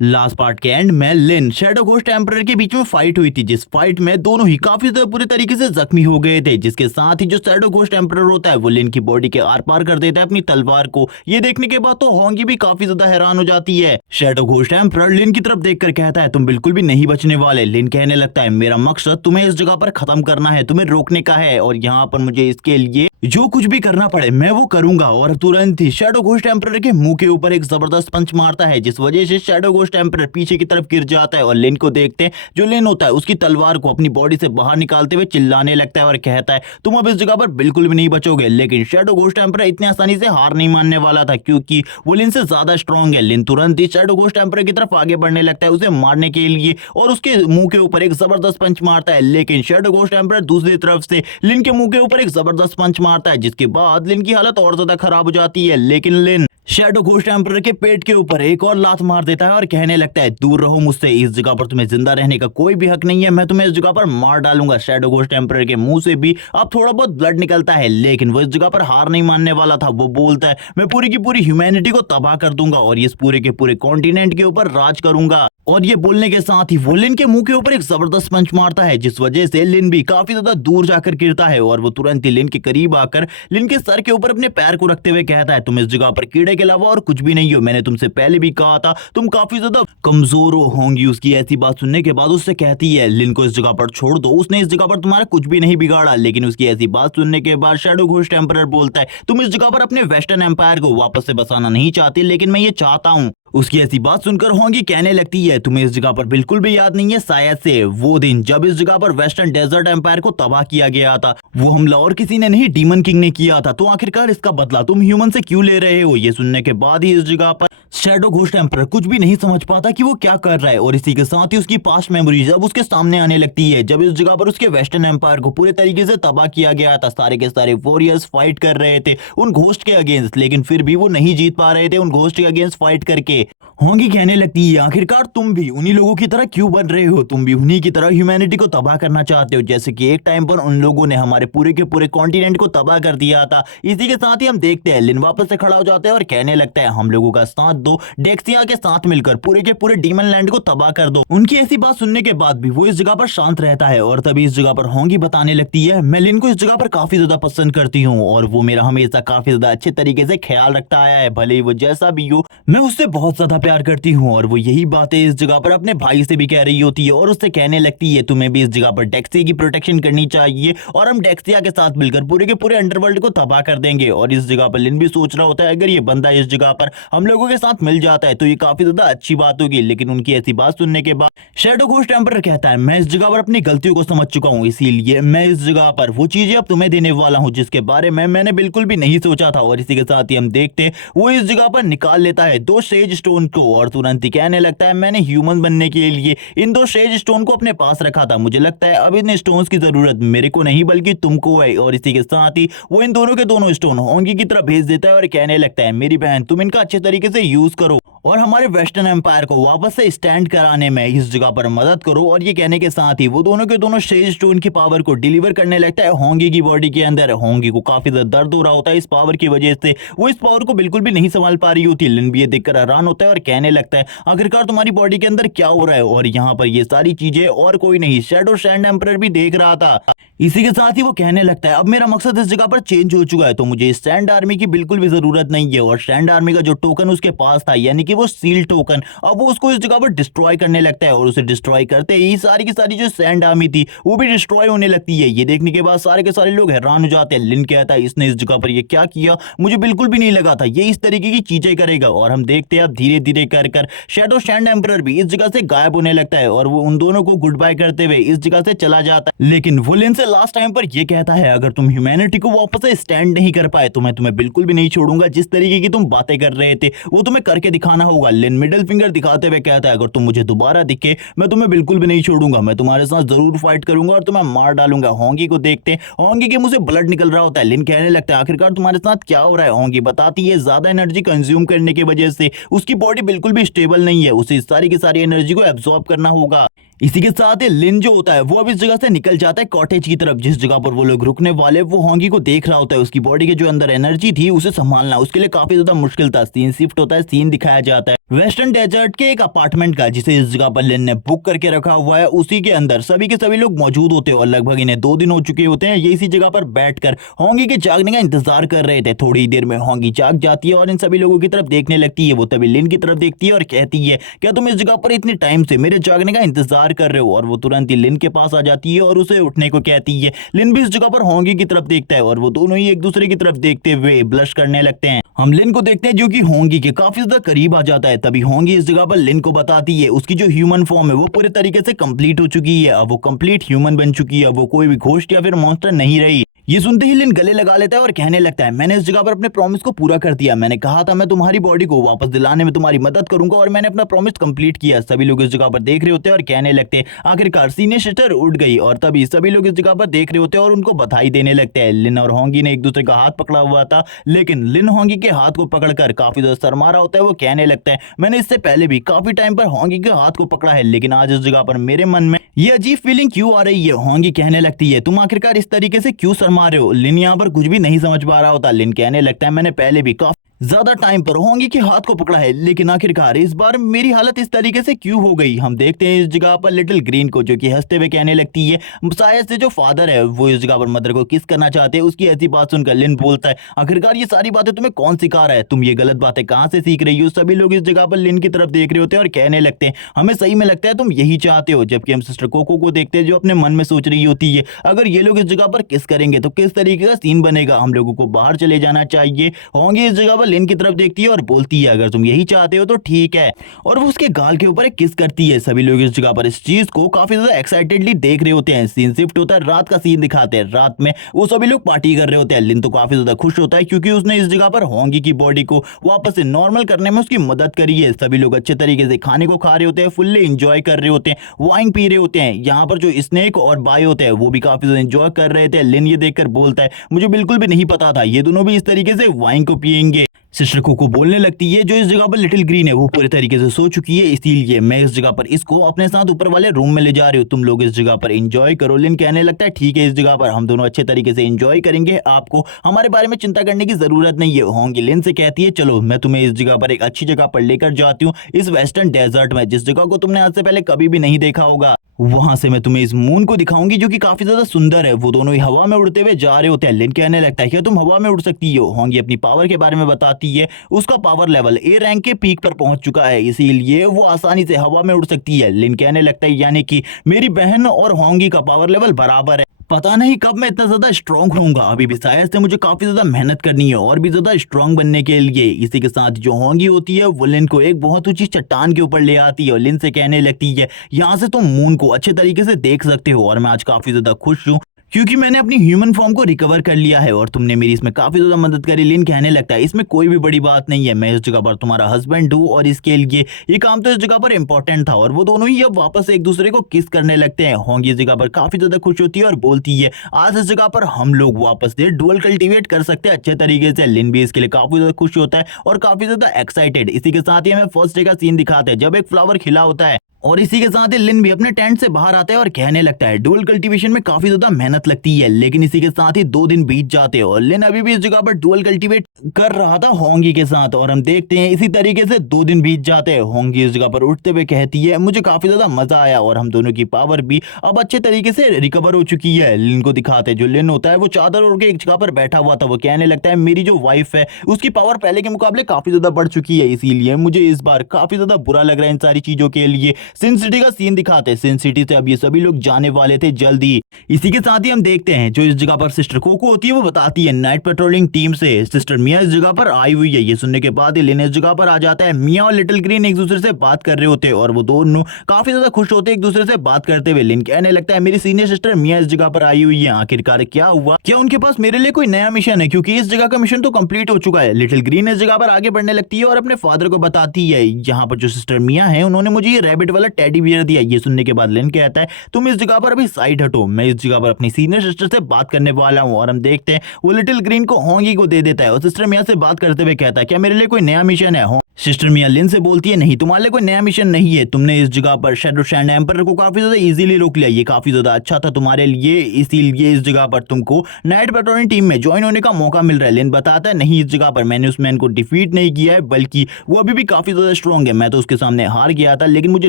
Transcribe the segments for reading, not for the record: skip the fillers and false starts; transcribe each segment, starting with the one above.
Last part के and में लिन shadow ghost emperor के बीच में फाइट हुई थी, जिस फाइट में दोनों ही काफी ज्यादा बुरे तरीके से जख्मी हो गए थे, जिसके साथ ही जो शैडो घोस्ट एम्परर होता है वो लिन की बॉडी के आर पार कर देता है अपनी तलवार को। ये देखने के बाद तो होंगी भी काफी ज्यादा हैरान हो जाती है। शैडो घोस्ट एम्परर लिन की तरफ देखकर कहता है तुम बिल्कुल भी नहीं बचने वाले। लिन कहने लगता है मेरा मकसद तुम्हें इस जगह पर खत्म करना है, तुम्हें रोकने का है, और यहाँ पर मुझे इसके लिए जो कुछ भी करना पड़े मैं वो करूंगा। और तुरंत ही शैडो घोस्ट एम्परर के मुंह के ऊपर एक जबरदस्त पंच मारता है, जिस वजह से शैडो घोस्ट एम्परर पीछे की तरफ गिर जाता है। और लिन को देखते हैं, जो लिन होता है उसकी तलवार को अपनी बॉडी से बाहर निकालते हुए चिल्लाने लगता है और कहता है तुम अब इस जगह पर बिल्कुल भी नहीं बचोगे। लेकिन शैडो घोस्ट एम्परर इतनी आसानी से हार नहीं मानने वाला था, क्योंकि वो लिन से ज्यादा स्ट्रॉन्ग है। लिन तुरंत ही शैडो घोस्ट एम्परर की तरफ आगे बढ़ने लगता है उसे मारने के लिए, और उसके मुंह के ऊपर एक जबरदस्त पंच मारता है। लेकिन शैडो घोस्ट एम्परर दूसरी तरफ से लिन के मुंह के ऊपर एक जबरदस्त पंच मारता है, जिसके बाद लिन की हालत और ज्यादा खराब हो जाती है। लेकिन लिन शैडो घोस्ट एम्परर के पेट के ऊपर एक और लात मार देता है और कहने लगता है दूर रहो मुझसे, इस जगह पर तुम्हें जिंदा रहने का कोई भी हक नहीं है, मैं तुम्हें इस जगह पर मार डालूंगा। शैडो घोस्ट एम्परर के मुंह से भी अब थोड़ा बहुत ब्लड निकलता है, लेकिन वो इस जगह पर हार नहीं मानने वाला था। वो बोलता है मैं पूरी की पूरी ह्यूमैनिटी को तबाह कर दूंगा और इस पूरे के पूरे कॉन्टिनेंट के ऊपर राज करूंगा। और ये बोलने के साथ ही वो लिन के मुंह के ऊपर एक जबरदस्त पंच मारता है, जिस वजह से लिन भी काफी ज्यादा दूर जाकर गिरता है। और वो तुरंत ही लिन के करीब आकर लिन के सर के ऊपर अपने पैर को रखते हुए कहता है तुम इस जगह पर कीड़े के अलावा और कुछ भी नहीं हो, मैंने तुमसे पहले भी कहा था तुम काफी ज्यादा कमजोर होंगी। उसकी ऐसी बात सुनने के बाद उससे कहती है लिन को इस जगह पर छोड़ दो, उसने इस जगह पर तुम्हारा कुछ भी नहीं बिगाड़ा। लेकिन उसकी ऐसी बात सुनने के बाद शैडो घोस्ट एम्परर बोलता है तुम इस जगह पर अपने वेस्टर्न एम्पायर को वापस से बसाना नहीं चाहती, लेकिन मैं ये चाहता हूँ। उसकी ऐसी बात सुनकर होंगी कहने लगती है तुम्हें इस जगह पर बिल्कुल भी याद नहीं है शायद से वो दिन जब इस जगह पर वेस्टर्न डेजर्ट एम्पायर को तबाह किया गया था। वो हमला और किसी ने नहीं डीमन किंग ने किया था, तो आखिरकार इसका बदला तुम ह्यूमन से क्यों ले रहे हो। ये सुनने के बाद ही इस जगह पर शैडो घोस्ट एम्परर कुछ भी नहीं समझ पाता कि वो क्या कर रहा है, और इसी के साथ ही उसकी पास्ट मेमोरीज अब उसके सामने आने लगती है। जब इस जगह पर उसके वेस्टर्न एम्पायर को पूरे तरीके से तबाह किया गया था, सारे के सारे वॉरियर्स फाइट कर रहे थे उन घोस्ट के अगेंस्ट, लेकिन फिर भी वो नहीं जीत पा रहे थे उन घोस्ट के अगेंस्ट फाइट करके। होंगी कहने लगती है आखिरकार तुम भी उन्हीं लोगों की तरह क्यों बन रहे हो, तुम भी उन्हीं की तरह ह्यूमैनिटी को तबाह करना चाहते हो, जैसे कि एक टाइम पर उन लोगों ने हमारे पूरे के पूरे कॉन्टिनेंट को तबाह कर दिया था। इसी के साथ ही हम देखते हैं लिन वापस से खड़ा हो जाता है और कहने लगता है हम लोगों का साथ दो, डेक्सिया के साथ मिलकर पूरे के पूरे डीमन लैंड को तबाह कर दो। उनकी ऐसी बात सुनने के बाद भी वो इस जगह पर शांत रहता है, और तभी इस जगह पर होंगी बताने लगती है मैं लिन को इस जगह पर काफी ज्यादा पसंद करती हूँ, और वो मेरा हमेशा काफी ज्यादा अच्छे तरीके से ख्याल रखता आया है, भले ही वो जैसा भी हो मैं उससे बहुत ज्यादा प्यार करती हूँ। और वो यही बातें इस जगह पर अपने भाई से भी कह रही होती है, और उससे कहने लगती है तुम्हें भी इस जगह पर डेक्सिया की प्रोटेक्शन करनी चाहिए, और हम डेक्सिया के साथ मिलकर पूरे के पूरे अंडरवर्ल्ड को तबाह कर देंगे। और इस जगह पर लिन भी सोच रहा होता है अगर ये बंदा इस जगह पर हम लोगों के साथ मिल जाता है तो ये काफी ज्यादा अच्छी बात होगी। लेकिन उनकी ऐसी बात सुनने के बाद शैडो घोस्ट एम्परर कहता है मैं इस जगह पर अपनी गलतियों को समझ चुका हूँ, इसीलिए मैं इस जगह पर वो चीजें अब तुम्हें देने वाला हूँ जिसके बारे में मैंने बिल्कुल भी नहीं सोचा था। और इसी के साथ ही हम देखते वो इस जगह पर निकाल लेता है 2 सेज स्टोन को, और तुरंत ही कहने लगता है मैंने ह्यूमन बनने के लिए इन 2 सेज स्टोन को अपने पास रखा था, मुझे लगता है अब इन स्टोन्स की जरूरत मेरे को नहीं बल्कि तुमको है। और इसी के साथ ही वो इन दोनों के दोनों स्टोन होंगी की तरफ भेज देता है और कहने लगता है मेरी बहन तुम इनका अच्छे तरीके से यूज करो और हमारे वेस्टर्न एम्पायर को वापस से स्टैंड कराने में इस जगह पर मदद करो। और ये कहने के साथ ही वो दोनों के दोनों सेज स्टोन की पावर को डिलीवर करने लगता है होंगी की बॉडी के अंदर। होंगी को काफी ज्यादा दर्द हो रहा होता है इस पावर की वजह से, वो इस पावर को बिल्कुल भी नहीं संभाल पा रही होती। लिन भी ये देखकर हैरान होता है और कहने लगता है आखिरकार तुम्हारी बॉडी के अंदर क्या हो रहा है। और यहाँ पर ये सारी चीजें और कोई नहीं शैडो सैंड एम्परर भी देख रहा था। इसी के साथ ही वो कहने लगता है अब मेरा मकसद इस जगह पर चेंज हो चुका है, तो मुझे इस सैंड आर्मी की बिल्कुल भी जरूरत नहीं है। और सैंड आर्मी का जो टोकन उसके पास था यानी कि वो सील टोकन, अब वो उसको इस जगह पर डिस्ट्रॉय करने लगता है, और उसे डिस्ट्रॉय करते ही सारी की सारी जो सैंड आर्मी थी वो भी डिस्ट्रॉय होने लगती है। ये देखने के बाद सारे के सारे लोग हैरान हो जाते हैं। लिन कहता है इसने इस जगह पर ये क्या किया, मुझे बिल्कुल भी नहीं लगा था ये इस तरीके की चीजें करेगा। और हम देखते हैं अब धीरे धीरे कर कर शैडो सैंड एम्परर भी इस जगह से गायब होने लगता है, और वो उन दोनों को गुड बाय करते हुए इस जगह से चला जाता है। लेकिन वो लिन से लास्ट टाइम पर ये कहता है अगर तुम ह्यूमैनिटी को वापस से स्टैंड नहीं कर पाए तो मैं तुम्हें बिल्कुल भी नहीं छोड़ूंगा, जिस तरीके की तुम बातें कर रहे थे वो तुम्हें करके दिखाना होगा। लिन मिडिल फिंगर दिखाते हुए कहता है अगर तुम मुझे दोबारा दिखे मैं तुम्हें बिल्कुल भी नहीं छोड़ूंगा, मैं तुम्हारे साथ जरूर फाइट करूंगा और तुम्हें मार डालूंगा। होंगी को देखते होंगी के मुंह से ब्लड निकल रहा होता है। लिन कहने लगता है आखिरकार तुम्हारे साथ क्या हो रहा है। होंगी बताती है ज्यादा एनर्जी कंज्यूम करने की वजह से उसकी बॉडी बिल्कुल भी स्टेबल नहीं है, उसे सारी की सारी एनर्जी को एब्जॉर्ब करना होगा। इसी के साथ ही लिन जो होता है वो अब इस जगह से निकल जाता है कॉटेज की तरफ, जिस जगह पर वो लोग रुकने वाले। वो होंगी को देख रहा होता है, उसकी बॉडी के जो अंदर एनर्जी थी उसे संभालना उसके लिए काफी ज्यादा मुश्किल था। सीन शिफ्ट होता है, सीन दिखाया जाता है वेस्टर्न डेजर्ट के एक अपार्टमेंट का, जिसे इस जगह पर लिन ने बुक करके रखा हुआ है। उसी के अंदर सभी के सभी लोग मौजूद होते हैं और लगभग इन्हें 2 दिन हो चुके होते हैं। ये इसी जगह पर बैठकर होंगी के जागने का इंतजार कर रहे थे। थोड़ी देर में होंगी जाग जाती है और इन सभी लोगों की तरफ देखने लगती है। वो तभी लिन की तरफ देखती है और कहती है, क्या तुम इस जगह पर इतने टाइम से मेरे जागने का इंतजार कर रहे हो? और वो तुरंत ही लिन के पास आ जाती है और उसे उठने को कहती है। लिन भी इस जगह पर होंगी की तरफ देखता है और वो दोनों ही एक दूसरे की तरफ देखते हुए ब्लश करने लगते हैं। हम लिन को देखते हैं जो कि होंगी के काफी ज्यादा करीब आ जाता है। तभी होंगी इस जगह पर लिन को बताती है उसकी जो ह्यूमन फॉर्म है वो पूरे तरीके से कंप्लीट हो चुकी है। अब वो कंप्लीट ह्यूमन बन चुकी है। वो कोई भी घोस्ट या फिर मॉन्स्टर नहीं रही। ये सुनते ही लिन गले लगा लेता है और कहने लगता है, मैंने इस जगह पर अपने प्रॉमिस को पूरा कर दिया। मैंने कहा था मैं तुम्हारी बॉडी को वापस दिलाने में तुम्हारी मदद करूंगा और मैंने अपना प्रॉमिस कंप्लीट किया। सभी लोग इस जगह पर देख रहे होते हैं और कहने लगते हैं, आखिरकार सीनियर सिस्टर उठ गई। और तभी सभी लोग इस जगह पर देख रहे होते हैं और उनको बधाई देने लगते हैं। लिन और होंगी ने एक दूसरे का हाथ पकड़ा हुआ था, लेकिन लिन होंगी के हाथ को पकड़कर काफी ज्यादा शर्मा रहा होता है। वो कहने लगता है, मैंने इससे पहले भी काफी टाइम पर होंगी के हाथ को पकड़ा है, लेकिन आज इस जगह पर मेरे मन में ये अजीब फीलिंग क्यों आ रही है? होंगी कहने लगती है, तुम आखिरकार इस तरीके से क्यों शर्मा रहे हो? लिन यहाँ पर कुछ भी नहीं समझ पा रहा होता। लिन कहने लगता है, मैंने पहले भी काफी ज्यादा टाइम पर होंगी के हाथ को पकड़ा है, लेकिन आखिरकार इस बार मेरी हालत इस तरीके से क्यों हो गई? हम देखते हैं इस जगह पर लिटिल ग्रीन को, जो कि हंसते हुए कहने लगती है, शायद से जो फादर है वो इस जगह पर मदर को किस करना चाहते हैं। उसकी ऐसी बात सुनकर लिन बोलता है, आखिरकार ये सारी बातें तुम्हें कौन सिखा रहा है? तुम ये गलत बातें कहाँ से सीख रही हो? सभी लोग इस जगह पर लिन की तरफ देख रहे होते हैं और कहने लगते हैं, हमें सही में लगता है तुम यही चाहते हो। जबकि हम सिस्टर कोको को देखते हैं जो अपने मन में सोच रही होती है, अगर ये लोग इस जगह पर किस करेंगे तो किस तरीके का सीन बनेगा, हम लोगों को बाहर चले जाना चाहिए। होंगी इस जगह पर लिन की तरफ देखती है और बोलती है, अगर तुम यही चाहते हो तो ठीक है। और वो उसके गाल के ऊपर एक किस करती है। सभी लोग इस जगह पर इस चीज को काफी ज्यादा एक्साइटेडली देख रहे होते हैं। सीन शिफ्ट होता है, रात का सीन दिखाते हैं। रात में वो सभी लोग पार्टी कर रहे होते हैं। लिन तो काफी ज्यादा खुश होता है क्योंकि उसने इस जगह पर होंगी की बॉडी को वापस से नॉर्मल करने में उसकी मदद करी है। सभी लोग अच्छे तरीके से खाने को खा रहे होते हैं, फुल्ली एंजॉय कर रहे होते हैं, वाइन पी रहे होते हैं। यहाँ पर जो स्नेक और बाय होते हैं वो भी काफी ज्यादा एंजॉय कर रहे थे। लिन ये देखकर बोलता है, मुझे बिल्कुल भी नहीं पता था ये दोनों भी इस तरीके से वाइन को पियेंगे। सिस्टर कोको बोलने लगती है, जो इस जगह पर लिटिल ग्रीन है वो पूरे तरीके से सो चुकी है, इसीलिए मैं इस जगह पर इसको अपने साथ ऊपर वाले रूम में ले जा रही हूँ। तुम लोग इस जगह पर एंजॉय करो। लिन कहने लगता है, ठीक है, इस जगह पर हम दोनों अच्छे तरीके से एंजॉय करेंगे, आपको हमारे बारे में चिंता करने की जरूरत नहीं है। होंगी लिन से कहती है, चलो मैं तुम्हें इस जगह पर एक अच्छी जगह पर लेकर जाती हूँ, इस वेस्टर्न डेजर्ट में, जिस जगह को तुमने आज से पहले कभी भी नहीं देखा होगा। वहां से मैं तुम्हें इस मून को दिखाऊंगी जो कि काफी ज्यादा सुंदर है। वो दोनों ही हवा में उड़ते हुए जा रहे होते हैं। लिन कहने लगता है, क्या तुम हवा में उड़ सकती हो? होंगी अपनी पावर के बारे में बताती है। उसका पावर लेवल ए रैंक के पीक पर पहुंच चुका है, इसीलिए वो आसानी से हवा में उड़ सकती है। लिन कहने लगता है, यानी कि मेरी बहन और होंगी का पावर लेवल बराबर है। पता नहीं कब मैं इतना ज्यादा स्ट्रांग होऊंगा, अभी भी शायद से मुझे काफी ज्यादा मेहनत करनी है और भी ज्यादा स्ट्रांग बनने के लिए। इसी के साथ जो होंगी होती है वो लिन को एक बहुत ऊंची चट्टान के ऊपर ले आती है और लिन से कहने लगती है, यहाँ से तुम मून को अच्छे तरीके से देख सकते हो और मैं आज काफी ज्यादा खुश हूँ क्योंकि मैंने अपनी ह्यूमन फॉर्म को रिकवर कर लिया है और तुमने मेरी इसमें काफी ज्यादा मदद करी। लिन कहने लगता है, इसमें कोई भी बड़ी बात नहीं है, मैं इस जगह पर तुम्हारा हस्बैंड हूँ और इसके लिए ये काम तो इस जगह पर इंपॉर्टेंट था। और वो दोनों ही अब वापस एक दूसरे को किस करने लगते हैं। होंगी इस जगह पर काफी ज्यादा खुश होती है और बोलती है, आज इस जगह पर हम लोग वापस से डुअल कल्टीवेट कर सकते हैं अच्छे तरीके से। लिन भी इसके लिए काफी ज्यादा खुश होता है और काफी ज्यादा एक्साइटेड। इसी के साथ ही हमें फर्स्ट डे का सीन दिखाते हैं जब एक फ्लावर खिला होता है और इसी के साथ ही लिन भी अपने टेंट से बाहर आता है और कहने लगता है, डुअल कल्टीवेशन में काफी ज्यादा मेहनत लगती है, लेकिन इसी के साथ ही 2 दिन बीत जाते हैं और लिन अभी भी इस जगह पर डुअल कल्टीवेट कर रहा था होंगी के साथ। और हम देखते हैं इसी तरीके से 2 दिन बीत जाते हैं। होंगी इस जगह पर उठते हुए कहती है, मुझे काफी ज्यादा मजा आया और हम दोनों की पावर भी अब अच्छे तरीके से रिकवर हो चुकी है। लिन को दिखाते जो लिन होता है वो चादर ओढ़ के एक जगह पर बैठा हुआ था। वो कहने लगता है, मेरी जो वाइफ है उसकी पावर पहले के मुकाबले काफी ज्यादा बढ़ चुकी है, इसीलिए मुझे इस बार काफी ज्यादा बुरा लग रहा है इन सारी चीजों के लिए। सिन सिटी का दिखाते हैं। सिन सिटी से अब ये सभी लोग जाने वाले थे जल्दी। इसी के साथ ही हम देखते हैं जो इस जगह पर सिस्टर कोको होती है वो बताती है नाइट पेट्रोलिंग टीम से सिस्टर मिया इस जगह पर आई हुई है। ये सुनने के बाद ही लिन इस जगह पर आ जाता है। मिया और लिटिल ग्रीन एक दूसरे से बात कर रहे होते हैं और वो दोनों काफी ज्यादा खुश होते हैं एक दूसरे से बात करते हुए। लिन कहने लगता है, मेरी सीनियर सिस्टर मिया इस जगह पर आई हुई है, आखिरकार क्या हुआ? क्या उनके पास मेरे लिए कोई नया मिशन है? क्योंकि इस जगह का मिशन तो कंप्लीट हो चुका है। लिटिल ग्रीन इस जगह पर आगे बढ़ने लगती है और अपने फादर को बताती है, यहाँ पर जो सिस्टर मिया है उन्होंने मुझे ये रैबिट वाला टेडी बियर दिया। ये सुनने के बाद लिन कहता है, तुम इस जगह पर अभी साइड हटो, मैं इस जगह पर अपनी सीनियर सिस्टर से बात करने वाला हूं। और हम देखते हैं वो लिटिल ग्रीन को होंगी को दे देता है और सिस्टर मिया से बात करते हुए कहता है, क्या मेरे लिए कोई नया मिशन है? सिस्टर मिया लिन से बोलती है नहीं तुम्हारे लिए कोई नया मिशन नहीं है, तुमने इस जगह पर शैडो सैंड एम्परर को काफी ज्यादा इजीली रोक लिया, ये काफी ज्यादा अच्छा था तुम्हारे लिए, इसीलिए इस जगह पर तुमको नाइट पेट्रोलिंग टीम में ज्वाइन होने का मौका मिल रहा है। लिन बताता है नहीं इस जगह पर मैंने उस मैन को डिफीट नहीं किया है, बल्कि वो अभी भी काफी ज्यादा स्ट्रॉन्ग है, मैं तो उसके सामने हार गया था, लेकिन मुझे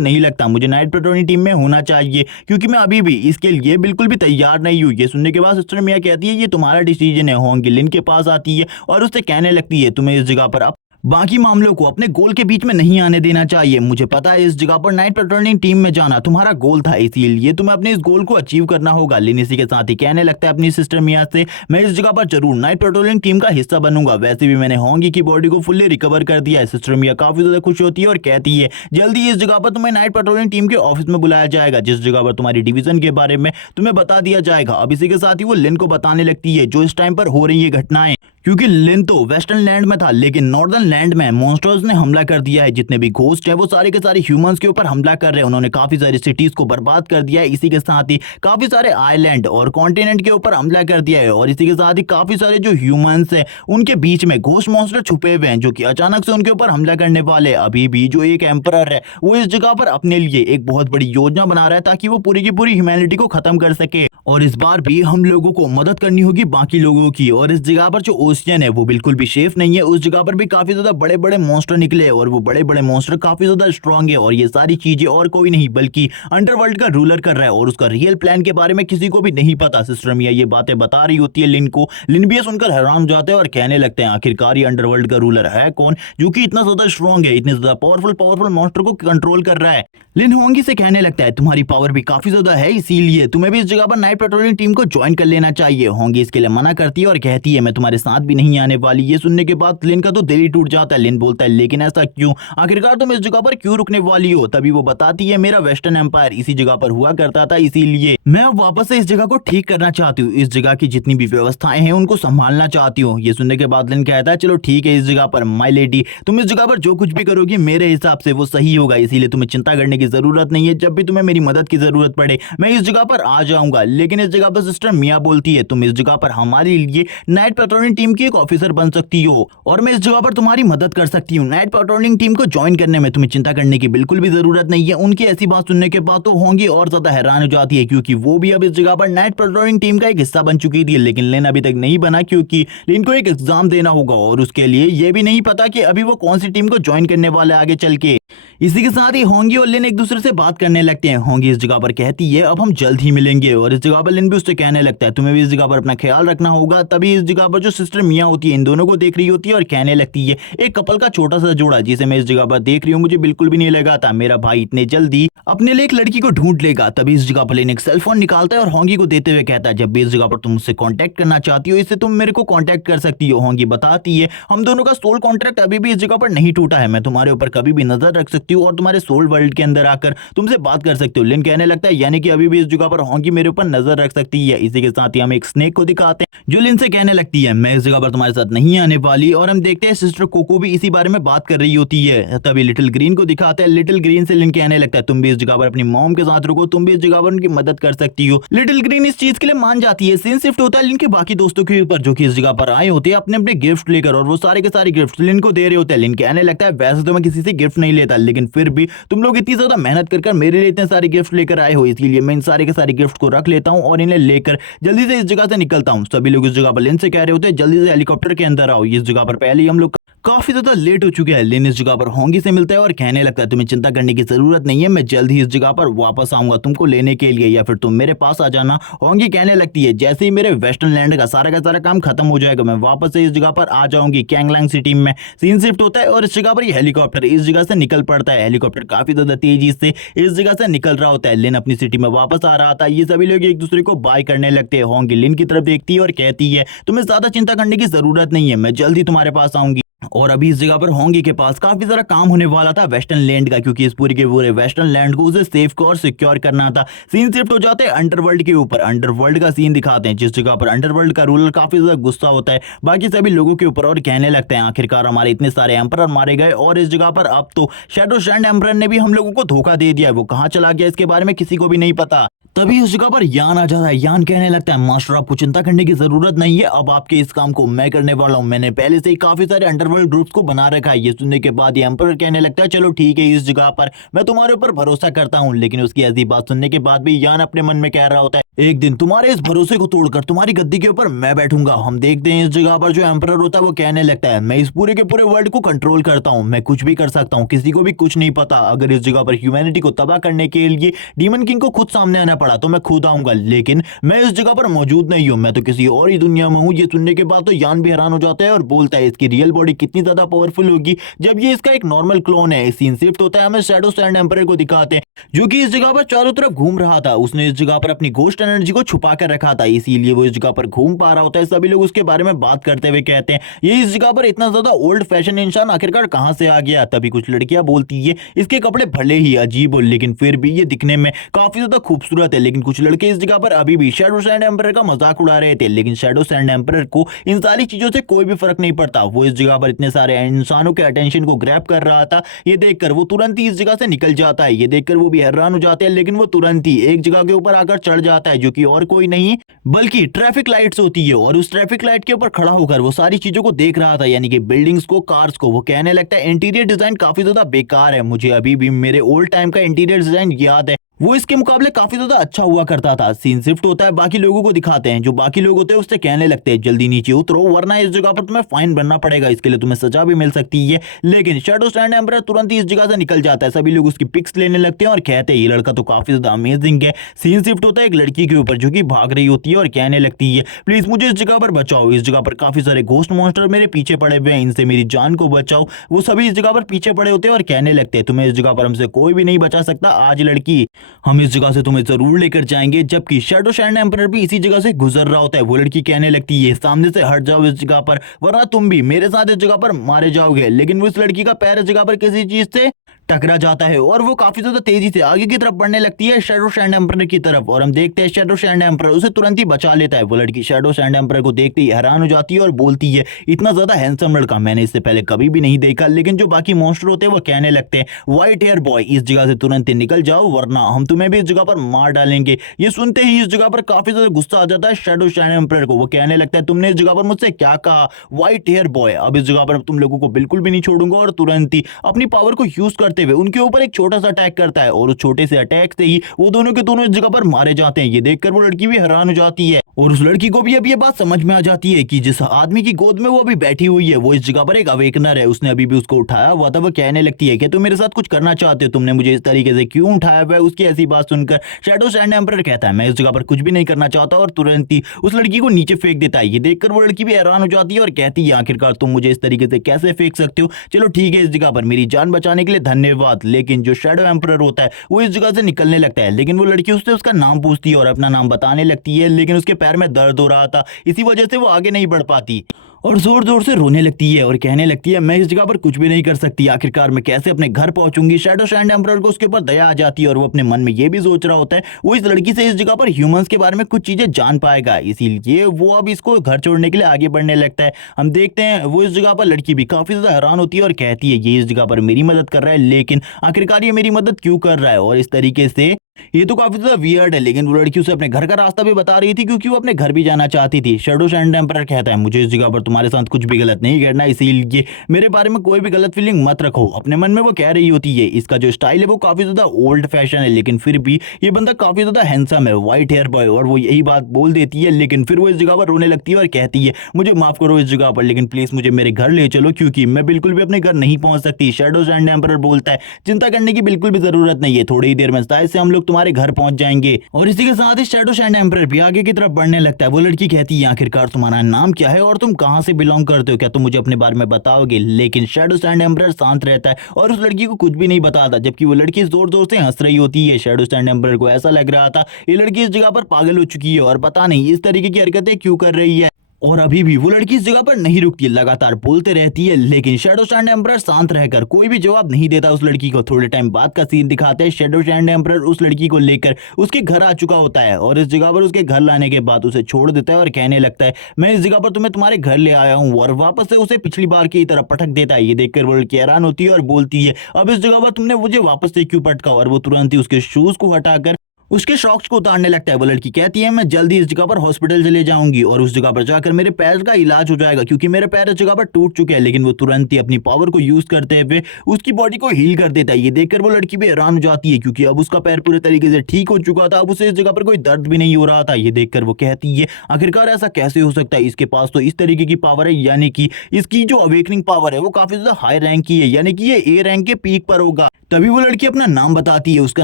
नहीं लगता मुझे नाइट पेट्रोलिंग टीम में होना चाहिए क्योंकि मैं अभी भी इसके लिए बिल्कुल भी तैयार नहीं हूँ। ये सुनने के बाद सिस्टर मिया कहती है ये तुम्हारा डिसीजन है। होंगी लिन के पास आती है और उससे कहने लगती है तुम्हें इस जगह पर बाकी मामलों को अपने गोल के बीच में नहीं आने देना चाहिए। मुझे पता है इस जगह पर नाइट पेट्रोलिंग टीम में जाना तुम्हारा गोल था, इसीलिए तुम्हें अपने इस गोल को अचीव करना होगा। लिन इसी के साथ ही कहने लगता है अपनी सिस्टर मिया से मैं इस जगह पर जरूर नाइट पेट्रोलिंग टीम का हिस्सा बनूंगा, वैसे भी मैंने होंगी की बॉडी को फुल्ली रिकवर कर दिया है। सिस्टर मिया काफी ज्यादा खुश होती है और कहती है जल्दी इस जगह पर तुम्हें नाइट पेट्रोलिंग टीम के ऑफिस में बुलाया जाएगा, जिस जगह पर तुम्हारी डिवीजन के बारे में तुम्हें बता दिया जाएगा। अब इसी के साथ ही वो लिन को बताने लगती है जो इस टाइम पर हो रही है घटनाएं, क्योंकि लिन तो वेस्टर्न लैंड में था लेकिन नॉर्दर्न लैंड में मॉन्स्टर्स ने हमला कर दिया है, जितने भी घोस्ट है वो सारे के सारे ह्यूमंस के ऊपर हमला कर रहे हैं, उन्होंने काफी सारी सिटीज को बर्बाद कर दिया है। इसी के साथ ही काफी सारे आइलैंड और कॉन्टिनेंट के ऊपर हमला कर दिया है और इसी के साथ ही काफी सारे जो ह्यूमंस है उनके बीच में घोस्ट मॉन्स्टर छुपे हुए हैं जो कि अचानक से उनके ऊपर हमला करने वाले। अभी भी जो एक एम्परर है वो इस जगह पर अपने लिए एक बहुत बड़ी योजना बना रहा है ताकि वो पूरी की पूरी ह्यूमैनिटी को खत्म कर सके, और इस बार भी हम लोगों को मदद करनी होगी बाकी लोगों की। और इस जगह पर जो ओशियन है वो बिल्कुल भी सेफ नहीं है, उस जगह पर भी काफी ज्यादा बड़े बड़े मॉन्स्टर निकले और वो बड़े बड़े मॉन्स्टर काफी ज्यादा स्ट्रांग है और ये सारी चीजें और कोई नहीं बल्कि अंडरवर्ल्ड का रूलर कर रहा है और उसका रियल प्लान के बारे में किसी को भी नहीं पता। सिस्टर मिया ये बातें बता रही होती है लिन को, लिन भी ये सुनकर हैरान हो जाते हैं और कहने लगते हैं आखिरकार ये अंडरवर्ल्ड का रूलर है कौन जो कि इतना ज्यादा स्ट्रांग है, इतने ज्यादा पावरफुल मॉन्स्टर को कंट्रोल कर रहा है। लिन होंगी से कहने लगता है तुम्हारी पावर भी काफी ज्यादा है, इसीलिए तुम्हें भी इस जगह पर नाइट पेट्रोलिंग टीम को ज्वाइन कर लेना चाहिए। होंगी इसके लिए मना करती है और कहती है मैं तुम्हारे साथ भी नहीं आने वाली। ये सुनने के बाद लिन का तो दिल ही टूट जाता है। लिन बोलता है लेकिन ऐसा क्यों, आखिरकार तुम इस जगह पर क्यों रुकने वाली हो। तभी वो बताती है मेरा वेस्टर्न एम्पायर इसी जगह पर हुआ करता था, इसीलिए मैं अब वापस से इस जगह को ठीक करना चाहती हूँ, इस जगह की जितनी भी व्यवस्थाएं हैं उनको संभालना चाहती हूँ। ये सुनने के बाद लिन कहता है चलो ठीक है इस जगह पर माय लेडी तुम इस जगह पर जो कुछ भी करोगी मेरे हिसाब से वो सही होगा, इसीलिए तुम्हें चिंता करने की जरूरत नहीं है, जब भी तुम्हें मेरी मदद की जरूरत पड़े मैं इस जगह पर आ जाऊंगा। लेकिन इस जगह पर सिस्टर मिया बोलती है तुम इस जगह पर हमारे लिए नाइट पेट्रोलिंग टीम की एक ऑफिसर बन सकती हो और मैं इस जगह पर तुम्हारी मदद कर सकती हूँ। नाइट पेट्रोलिंग टीम को ज्वाइन करने में तुम्हें चिंता करने की बिल्कुल भी जरूरत नहीं है। उनकी ऐसी बात सुनने के बाद तो होंगी और ज्यादा हैरान हो जाती है क्योंकि वो भी अब इस जगह पर नाइट पेट्रोलिंग टीम का एक हिस्सा बन चुकी थी, लेकिन लिन अभी तक नहीं बना क्योंकि लिन को एक एग्जाम देना होगा और उसके लिए ये भी नहीं पता कि अभी वो कौन सी टीम को ज्वाइन करने वाला है आगे चल के। इसी के साथ ही होंगी और लिन एक दूसरे से बात करने लगते हैं। होंगी इस जगह पर कहती है अब हम जल्द ही मिलेंगे और इस जगह पर लिन भी उससे कहने लगता है तुम्हें भी इस जगह पर अपना ख्याल रखना होगा। तभी इस जगह पर जो सिस्टर मिया होती है इन दोनों को देख रही होती है और कहने लगती है एक कपल का छोटा सा जोड़ा जिसे मैं इस जगह पर देख रही हूँ मुझे बिल्कुल भी नहीं लगा था मेरा भाई इतने जल्दी अपने लिए एक लड़की को ढूंढ लेगा। तभी इस जगह पर लिन एक सेलफोन निकालता है और होंगी को देते हुए कहता है जब भी इस जगह पर तुम मुझसे कांटेक्ट करना चाहती हो इससे तुम मेरे को कांटेक्ट कर सकती हो। होंगी बताती है हम दोनों का सोल कॉन्ट्रैक्ट अभी भी इस जगह पर नहीं टूटा है, मैं तुम्हारे ऊपर कभी भी नजर रख सकती हूँ और तुम्हारे सोल वर्ल्ड के अंदर आकर तुमसे बात कर सकती हूँ। लिन कहने लगता है यानी कि अभी भी इस जगह पर होंगी मेरे ऊपर नजर रख सकती है। इसी के साथ ही हम एक स्नेक को दिखाते हैं जो लिन से कहने लगती है मैं इस जगह पर तुम्हारे साथ नहीं आने वाली और हम देखते हैं सिस्टर कोको भी इसी बारे में बात कर रही होती है। तभी लिटिल ग्रीन को दिखाते हैं, लिटिल ग्रीन से लिन कहने लगता है तुम भी इस जगह पर अपनी मॉम के साथ रुको, तुम भी इस जगह पर उनकी मदद कर सकती हो। लिटिल ग्रीन इस चीज के लिए मान जाती है। सीन शिफ्ट होता है लिन के बाकी दोस्तों के ऊपर जो कि इस जगह पर आए होते हैं अपने अपने गिफ्ट लेकर और वो सारे के सारे गिफ्ट लिन को दे रहे होते हैं। लिन कहने लगता है वैसे तो मैं किसी से गिफ्ट नहीं लेता लेकिन फिर भी तुम लोग इतनी ज्यादा मेहनत कर मेरे लिए इतने सारे गिफ्ट लेकर आए हो इसलिए मैं इन सारे के सारे गिफ्ट को रख लेता हूँ और इन्हें लेकर जल्दी से इस जगह से निकलता हूँ। सभी लोग इस जगह पर लिन से कह रहे होते हैं जल्दी से हेलीकॉप्टर के अंदर आओ, इस जगह पर पहले ही हम लोग काफी ज्यादा लेट हो चुके हैं। लिन इस जगह पर होंगी से मिलता है और कहने लगता है तुम्हें चिंता करने की जरूरत नहीं है, मैं जल्द ही इस जगह पर वापस आऊंगा तुमको लेने के लिए या फिर तुम मेरे पास आ जाना। होंगी कहने लगती है जैसे ही मेरे वेस्टर्न लैंड का सारा काम खत्म हो जाएगा मैं वापस से इस जगह पर आ जाऊंगी कैंगलैंग सिटी में। सीन शिफ्ट होता है और इस जगह पर ये हेलीकॉप्टर इस जगह से निकल पड़ता है। हेलीकॉप्टर काफी ज्यादा तेजी से इस जगह से निकल रहा होता है। लिन अपनी सिटी में वापस आ रहा था। ये सभी लोग एक दूसरे को बाय करने लगते हैं। होंगी लिन की तरफ देखती है और कहती है तुम्हें ज्यादा चिंता करने की जरूरत नहीं है, मैं जल्द ही तुम्हारे पास आऊंगी। और अभी इस जगह पर होंगी के पास काफी सारा काम होने वाला था वेस्टर्न लैंड का क्योंकि इस पूरे के पूरे वेस्टर्न लैंड को उसे सेफ और सिक्योर करना था। सीन शिफ्ट हो जाते हैं अंडरवर्ल्ड के ऊपर। अंडरवर्ल्ड का सीन दिखाते हैं जिस जगह पर अंडरवर्ल्ड का रूलर काफी ज्यादा गुस्सा होता है बाकी सभी लोगों के ऊपर और कहने लगते हैं आखिरकार हमारे इतने सारे एम्परर मारे गए और इस जगह पर अब तो शैडो सैंड एम्परर ने भी हम लोगों को धोखा दे दिया है, वो कहाँ चला गया इसके बारे में किसी को भी नहीं पता। तभी उस जगह पर यान आ जाता है। यान कहने लगता है मास्टर आपको चिंता करने की जरूरत नहीं है, अब आपके इस काम को मैं करने वाला हूँ। मैंने पहले से ही काफी सारे अंडरवर्ल्ड ग्रुप्स को बना रखा है। ये सुनने के बाद ये एम्परर कहने लगता है चलो ठीक है, इस जगह पर मैं तुम्हारे ऊपर भरोसा करता हूँ। लेकिन उसकी ऐसी बात सुनने के बाद भी यान अपने मन में कह रहा होता है एक दिन तुम्हारे इस भरोसे को तोड़कर तुम्हारी गद्दी के ऊपर मैं बैठूंगा। हम देखते हैं इस जगह पर जो एम्परर होता है वो कहने लगता है मैं इस पूरे के पूरे वर्ल्ड को कंट्रोल करता हूँ, मैं कुछ भी कर सकता हूँ, किसी को भी कुछ नहीं पता। अगर इस जगह पर ह्यूमैनिटी को तबाह करने के लिए डीमन किंग को खुद सामने आना पड़ा तो मैं खुद आऊंगा, लेकिन मैं इस जगह पर मौजूद नहीं हूँ, मैं तो किसी और ही दुनिया में हूँ। ये सुनने के बाद तो यान भी हैरान हो जाता है और बोलता है इसकी रियल बॉडी कितनी ज्यादा पावरफुल होगी जब ये इसका एक नॉर्मल क्लोन है। सीन शिफ्ट होता है, हमें शैडो सैंड एम्परर को दिखाते हैं जो कि इस जगह पर चारों तरफ घूम रहा था। उसने इस जगह पर अपनी घोस्ट एनर्जी को छुपा कर रखा था, इसीलिए वो इस जगह पर घूम पा रहा होता है। सभी लोग उसके बारे में बात करते हुए कहते हैं ये इस जगह पर इतना ज्यादा ओल्ड फैशन इंसान आखिरकार कहां से आ गया। तभी कुछ लड़कियां बोलती है इसके कपड़े भले ही अजीब हो लेकिन फिर भी ये दिखने में काफी ज्यादा खूबसूरत है। लेकिन कुछ लड़के इस जगह पर अभी भी शैडो सैंड एम्परर का मजाक उड़ा रहे थे, लेकिन शैडो सैंड एम्परर को इन सारी चीजों से कोई भी फर्क नहीं पड़ता। वो इस जगह पर इतने सारे इंसानों के अटेंशन को ग्रैब कर रहा था, ये देखकर वो तुरंत ही इस जगह से निकल जाता है। ये देखकर वो भी हैरान हो जाते हैं, लेकिन वो तुरंत ही एक जगह के ऊपर आकर चढ़ जाता है जो कि और कोई नहीं बल्कि ट्रैफिक लाइट्स होती है। और उस ट्रैफिक लाइट के ऊपर खड़ा होकर वो सारी चीजों को देख रहा था, यानी कि बिल्डिंग्स को, कार्स को। वो कहने लगता है इंटीरियर डिजाइन काफी ज्यादा बेकार है, मुझे अभी भी मेरे ओल्ड टाइम का इंटीरियर डिजाइन याद है, वो इसके मुकाबले काफी ज्यादा अच्छा हुआ करता था। सीन शिफ्ट होता है, बाकी लोगों को दिखाते हैं। जो बाकी लोग होते हैं उससे कहने लगते हैं जल्दी नीचे उतरो वरना इस जगह पर तुम्हें फाइन भरना पड़ेगा, इसके लिए तुम्हें सजा भी मिल सकती है। लेकिन शैडो सैंड एम्परर तुरंत ही इस जगह से निकल जाता है। सभी लोग उसकी पिक्स लेने लगते हैं और कहते हैं ये लड़का तो काफी ज्यादा अमेजिंग है। सीन शिफ्ट होता है एक लड़की के ऊपर जो कि भाग रही होती है और कहने लगती है प्लीज मुझे इस जगह पर बचाओ, इस जगह पर काफी सारे घोस्ट मॉन्स्टर मेरे पीछे पड़े हुए हैं, इनसे मेरी जान को बचाओ। वो सभी इस जगह पर पीछे पड़े होते हैं और कहने लगते हैं तुम्हें इस जगह पर हमसे कोई भी नहीं बचा सकता, आज लड़की हम इस जगह से तुम्हें जरूर लेकर जाएंगे। जबकि शैडो सैंड एम्परर भी इसी जगह से गुजर रहा होता है। वो लड़की कहने लगती है सामने से हट जाओ इस जगह पर वरना तुम भी मेरे साथ इस जगह पर मारे जाओगे। लेकिन वो इस लड़की का पैर इस जगह पर किसी चीज से टकरा जाता है और वो काफी ज्यादा तेजी से आगे की तरफ बढ़ने लगती है शैडो सैंड एम्परर की तरफ। और हम देखते हैं शैडो सैंड एम्परर उसे तुरंत ही बचा लेता है। वो लड़की शैडो सैंड एम्परर को देखते ही हैरान हो जाती है और बोलती है इतना ज्यादा हैंडसम लड़का मैंने इससे पहले कभी भी नहीं देखा। लेकिन जो बाकी मॉन्स्टर होते हैं वो कहने लगते हैं व्हाइट हेयर बॉय इस जगह से तुरंत ही निकल जाओ वरना हम तुम्हें भी इस जगह पर मार डालेंगे। ये सुनते ही इस जगह पर काफी ज्यादा गुस्सा आ जाता है शैडो सैंड एम्परर को। वो कहने लगता है तुमने इस जगह पर मुझसे क्या कहा व्हाइट हेयर बॉय, अब इस जगह पर तुम लोगों को बिल्कुल भी नहीं छोड़ूंगा। और तुरंत ही अपनी पावर को यूज करते हुए उनके ऊपर एक छोटा सा अटैक करता है और उस छोटे से अटैक से ही वो दोनों के दोनों इस जगह पर मारे जाते हैं। ये देखकर वो लड़की भी हैरान हो जाती है और उस लड़की को भी अब ये बात समझ में आ जाती है कि जिस आदमी की गोद में वो अभी बैठी हुई है वो इस जगह पर एक अवेकनर है, उसने अभी भी उसको उठाया हुआ था। वो कहने लगती है कि तुम मेरे साथ कुछ करना चाहते हो, तुमने मुझे इस तरीके से क्यों उठाया हुआ है। उसकी ऐसी बात सुनकर शैडो सैंड एम्परर कहता है मैं इस जगह पर कुछ भी नहीं करना चाहता और तुरंत ही उस लड़की को नीचे फेंक देता है। ये देखकर वो लड़की भी हैरान हो जाती है और कहती है आखिरकार तुम मुझे इस तरीके से कैसे फेंक सकते हो, चलो ठीक है इस जगह पर मेरी जान बचाने के लिए धन्यवाद। लेकिन जो शैडो एम्परर होता है वो इस जगह से निकलने लगता है, लेकिन वो लड़की उससे उसका नाम पूछती है और अपना नाम बताने लगती है। लेकिन उसके पैर में दर्द हो रहा था, इसी वजह से वो आगे नहीं बढ़ पाती और जोर जोर से रोने लगती है और कहने लगती है मैं इस जगह पर कुछ भी नहीं कर सकती, आखिरकार मैं कैसे अपने घर पहुंचूंगी। शैडो सैंड एम्परर को उसके ऊपर दया आ जाती है और वो अपने मन में ये भी सोच रहा होता है वो इस लड़की से इस जगह पर ह्यूमंस के बारे में कुछ चीजें जान पाएगा, इसीलिए वो अब इसको घर छोड़ने के लिए आगे बढ़ने लगता है। हम देखते हैं वो इस जगह पर लड़की भी काफी ज्यादा हैरान होती है और कहती है ये इस जगह पर मेरी मदद कर रहा है, लेकिन आखिरकार ये मेरी मदद क्यों कर रहा है। और इस तरीके से ये तो काफी ज्यादा वियर्ड है, लेकिन वो लड़की उसे अपने घर का रास्ता भी बता रही थी क्योंकि वो अपने घर भी जाना चाहती थी। शैडो सैंड एम्परर कहता है मुझे इस जगह पर तुम्हारे साथ कुछ भी गलत नहीं करना, इसीलिए मेरे बारे में कोई भी गलत फीलिंग मत रखो। अपने मन में वो कह रही होती है इसका जो स्टाइल है वो काफी ज्यादा ओल्ड फैशन है, लेकिन फिर भी ये बंदा काफी ज्यादा हैंडसम है, व्हाइट हेयर बॉय। और वो यही बात बोल देती है, लेकिन फिर वो इस जगह पर रोने लगती है और कहती है मुझे माफ करो इस जगह पर, लेकिन प्लीज मुझे मेरे घर ले चलो क्योंकि मैं बिल्कुल भी अपने घर नहीं पहुंच सकती। शैडो सैंड एम्परर बोलता है चिंता करने की बिल्कुल भी जरूरत नहीं है, थोड़ी ही देर में शायद से हम लोग तुम्हारे घर पहुंच जाएंगे। और इसी के साथ ही शैडो सैंड एम्परर भी आगे की तरफ बढ़ने लगता है। वो लड़की कहती है आखिरकार तुम्हारा नाम क्या है और तुम कहां से बिलोंग करते हो, क्या तुम मुझे अपने बारे में बताओगे। लेकिन शैडो सैंड एम्परर शांत रहता है और उस लड़की को कुछ भी नहीं बताता, जबकि वो लड़की जोर जोर से हंस रही होती है। शैडो सैंड एम्परर को ऐसा लग रहा था ये लड़की इस जगह पर पागल हो चुकी है और पता नहीं इस तरीके की हरकतें क्यों कर रही है। और अभी भी वो लड़की इस जगह पर नहीं रुकती, लगातार बोलते रहती है, लेकिन शैडो सैंड एम्परर शांत रहकर कोई भी जवाब नहीं देता उस लड़की को। थोड़े टाइम बाद का सीन दिखाते हैं, शैडो सैंड एम्परर उस लड़की को लेकर उसके घर आ चुका होता है और इस जगह पर उसके घर लाने के बाद उसे छोड़ देता है और कहने लगता है मैं इस जगह पर तुम्हें तुम्हारे घर ले आया हूँ, और वापस से उसे पिछली बार की तरफ पटक देता है। ये देखकर वो लड़की हैरान होती है और बोलती है अब इस जगह पर तुमने मुझे वापस से क्यों पटका। और वो तुरंत ही उसके शूज को हटाकर उसके शॉक्स को उतारने लगता है। वो लड़की कहती है मैं जल्दी इस जगह पर हॉस्पिटल चले जाऊंगी और उस जगह पर जाकर मेरे पैर का इलाज हो जाएगा क्योंकि मेरे पैर इस जगह पर टूट चुके हैं। लेकिन वो तुरंत ही अपनी पावर को यूज करते हुए उसकी बॉडी को हील कर देता है। ये देखकर वो लड़की भी हैरान हो जाती है क्योंकि अब उसका पैर पूरे तरीके से ठीक हो चुका था। अब उसे इस जगह पर कोई दर्द भी नहीं हो रहा था। ये देखकर वो कहती है आखिरकार ऐसा कैसे हो सकता है, इसके पास तो इस तरीके की पावर है, यानी कि इसकी जो अवेकनिंग पावर है वो काफी ज्यादा हाई रैंक की है, यानी कि ये ए रैंक के पीक पर होगा। तभी वो लड़की अपना नाम बताती है, उसका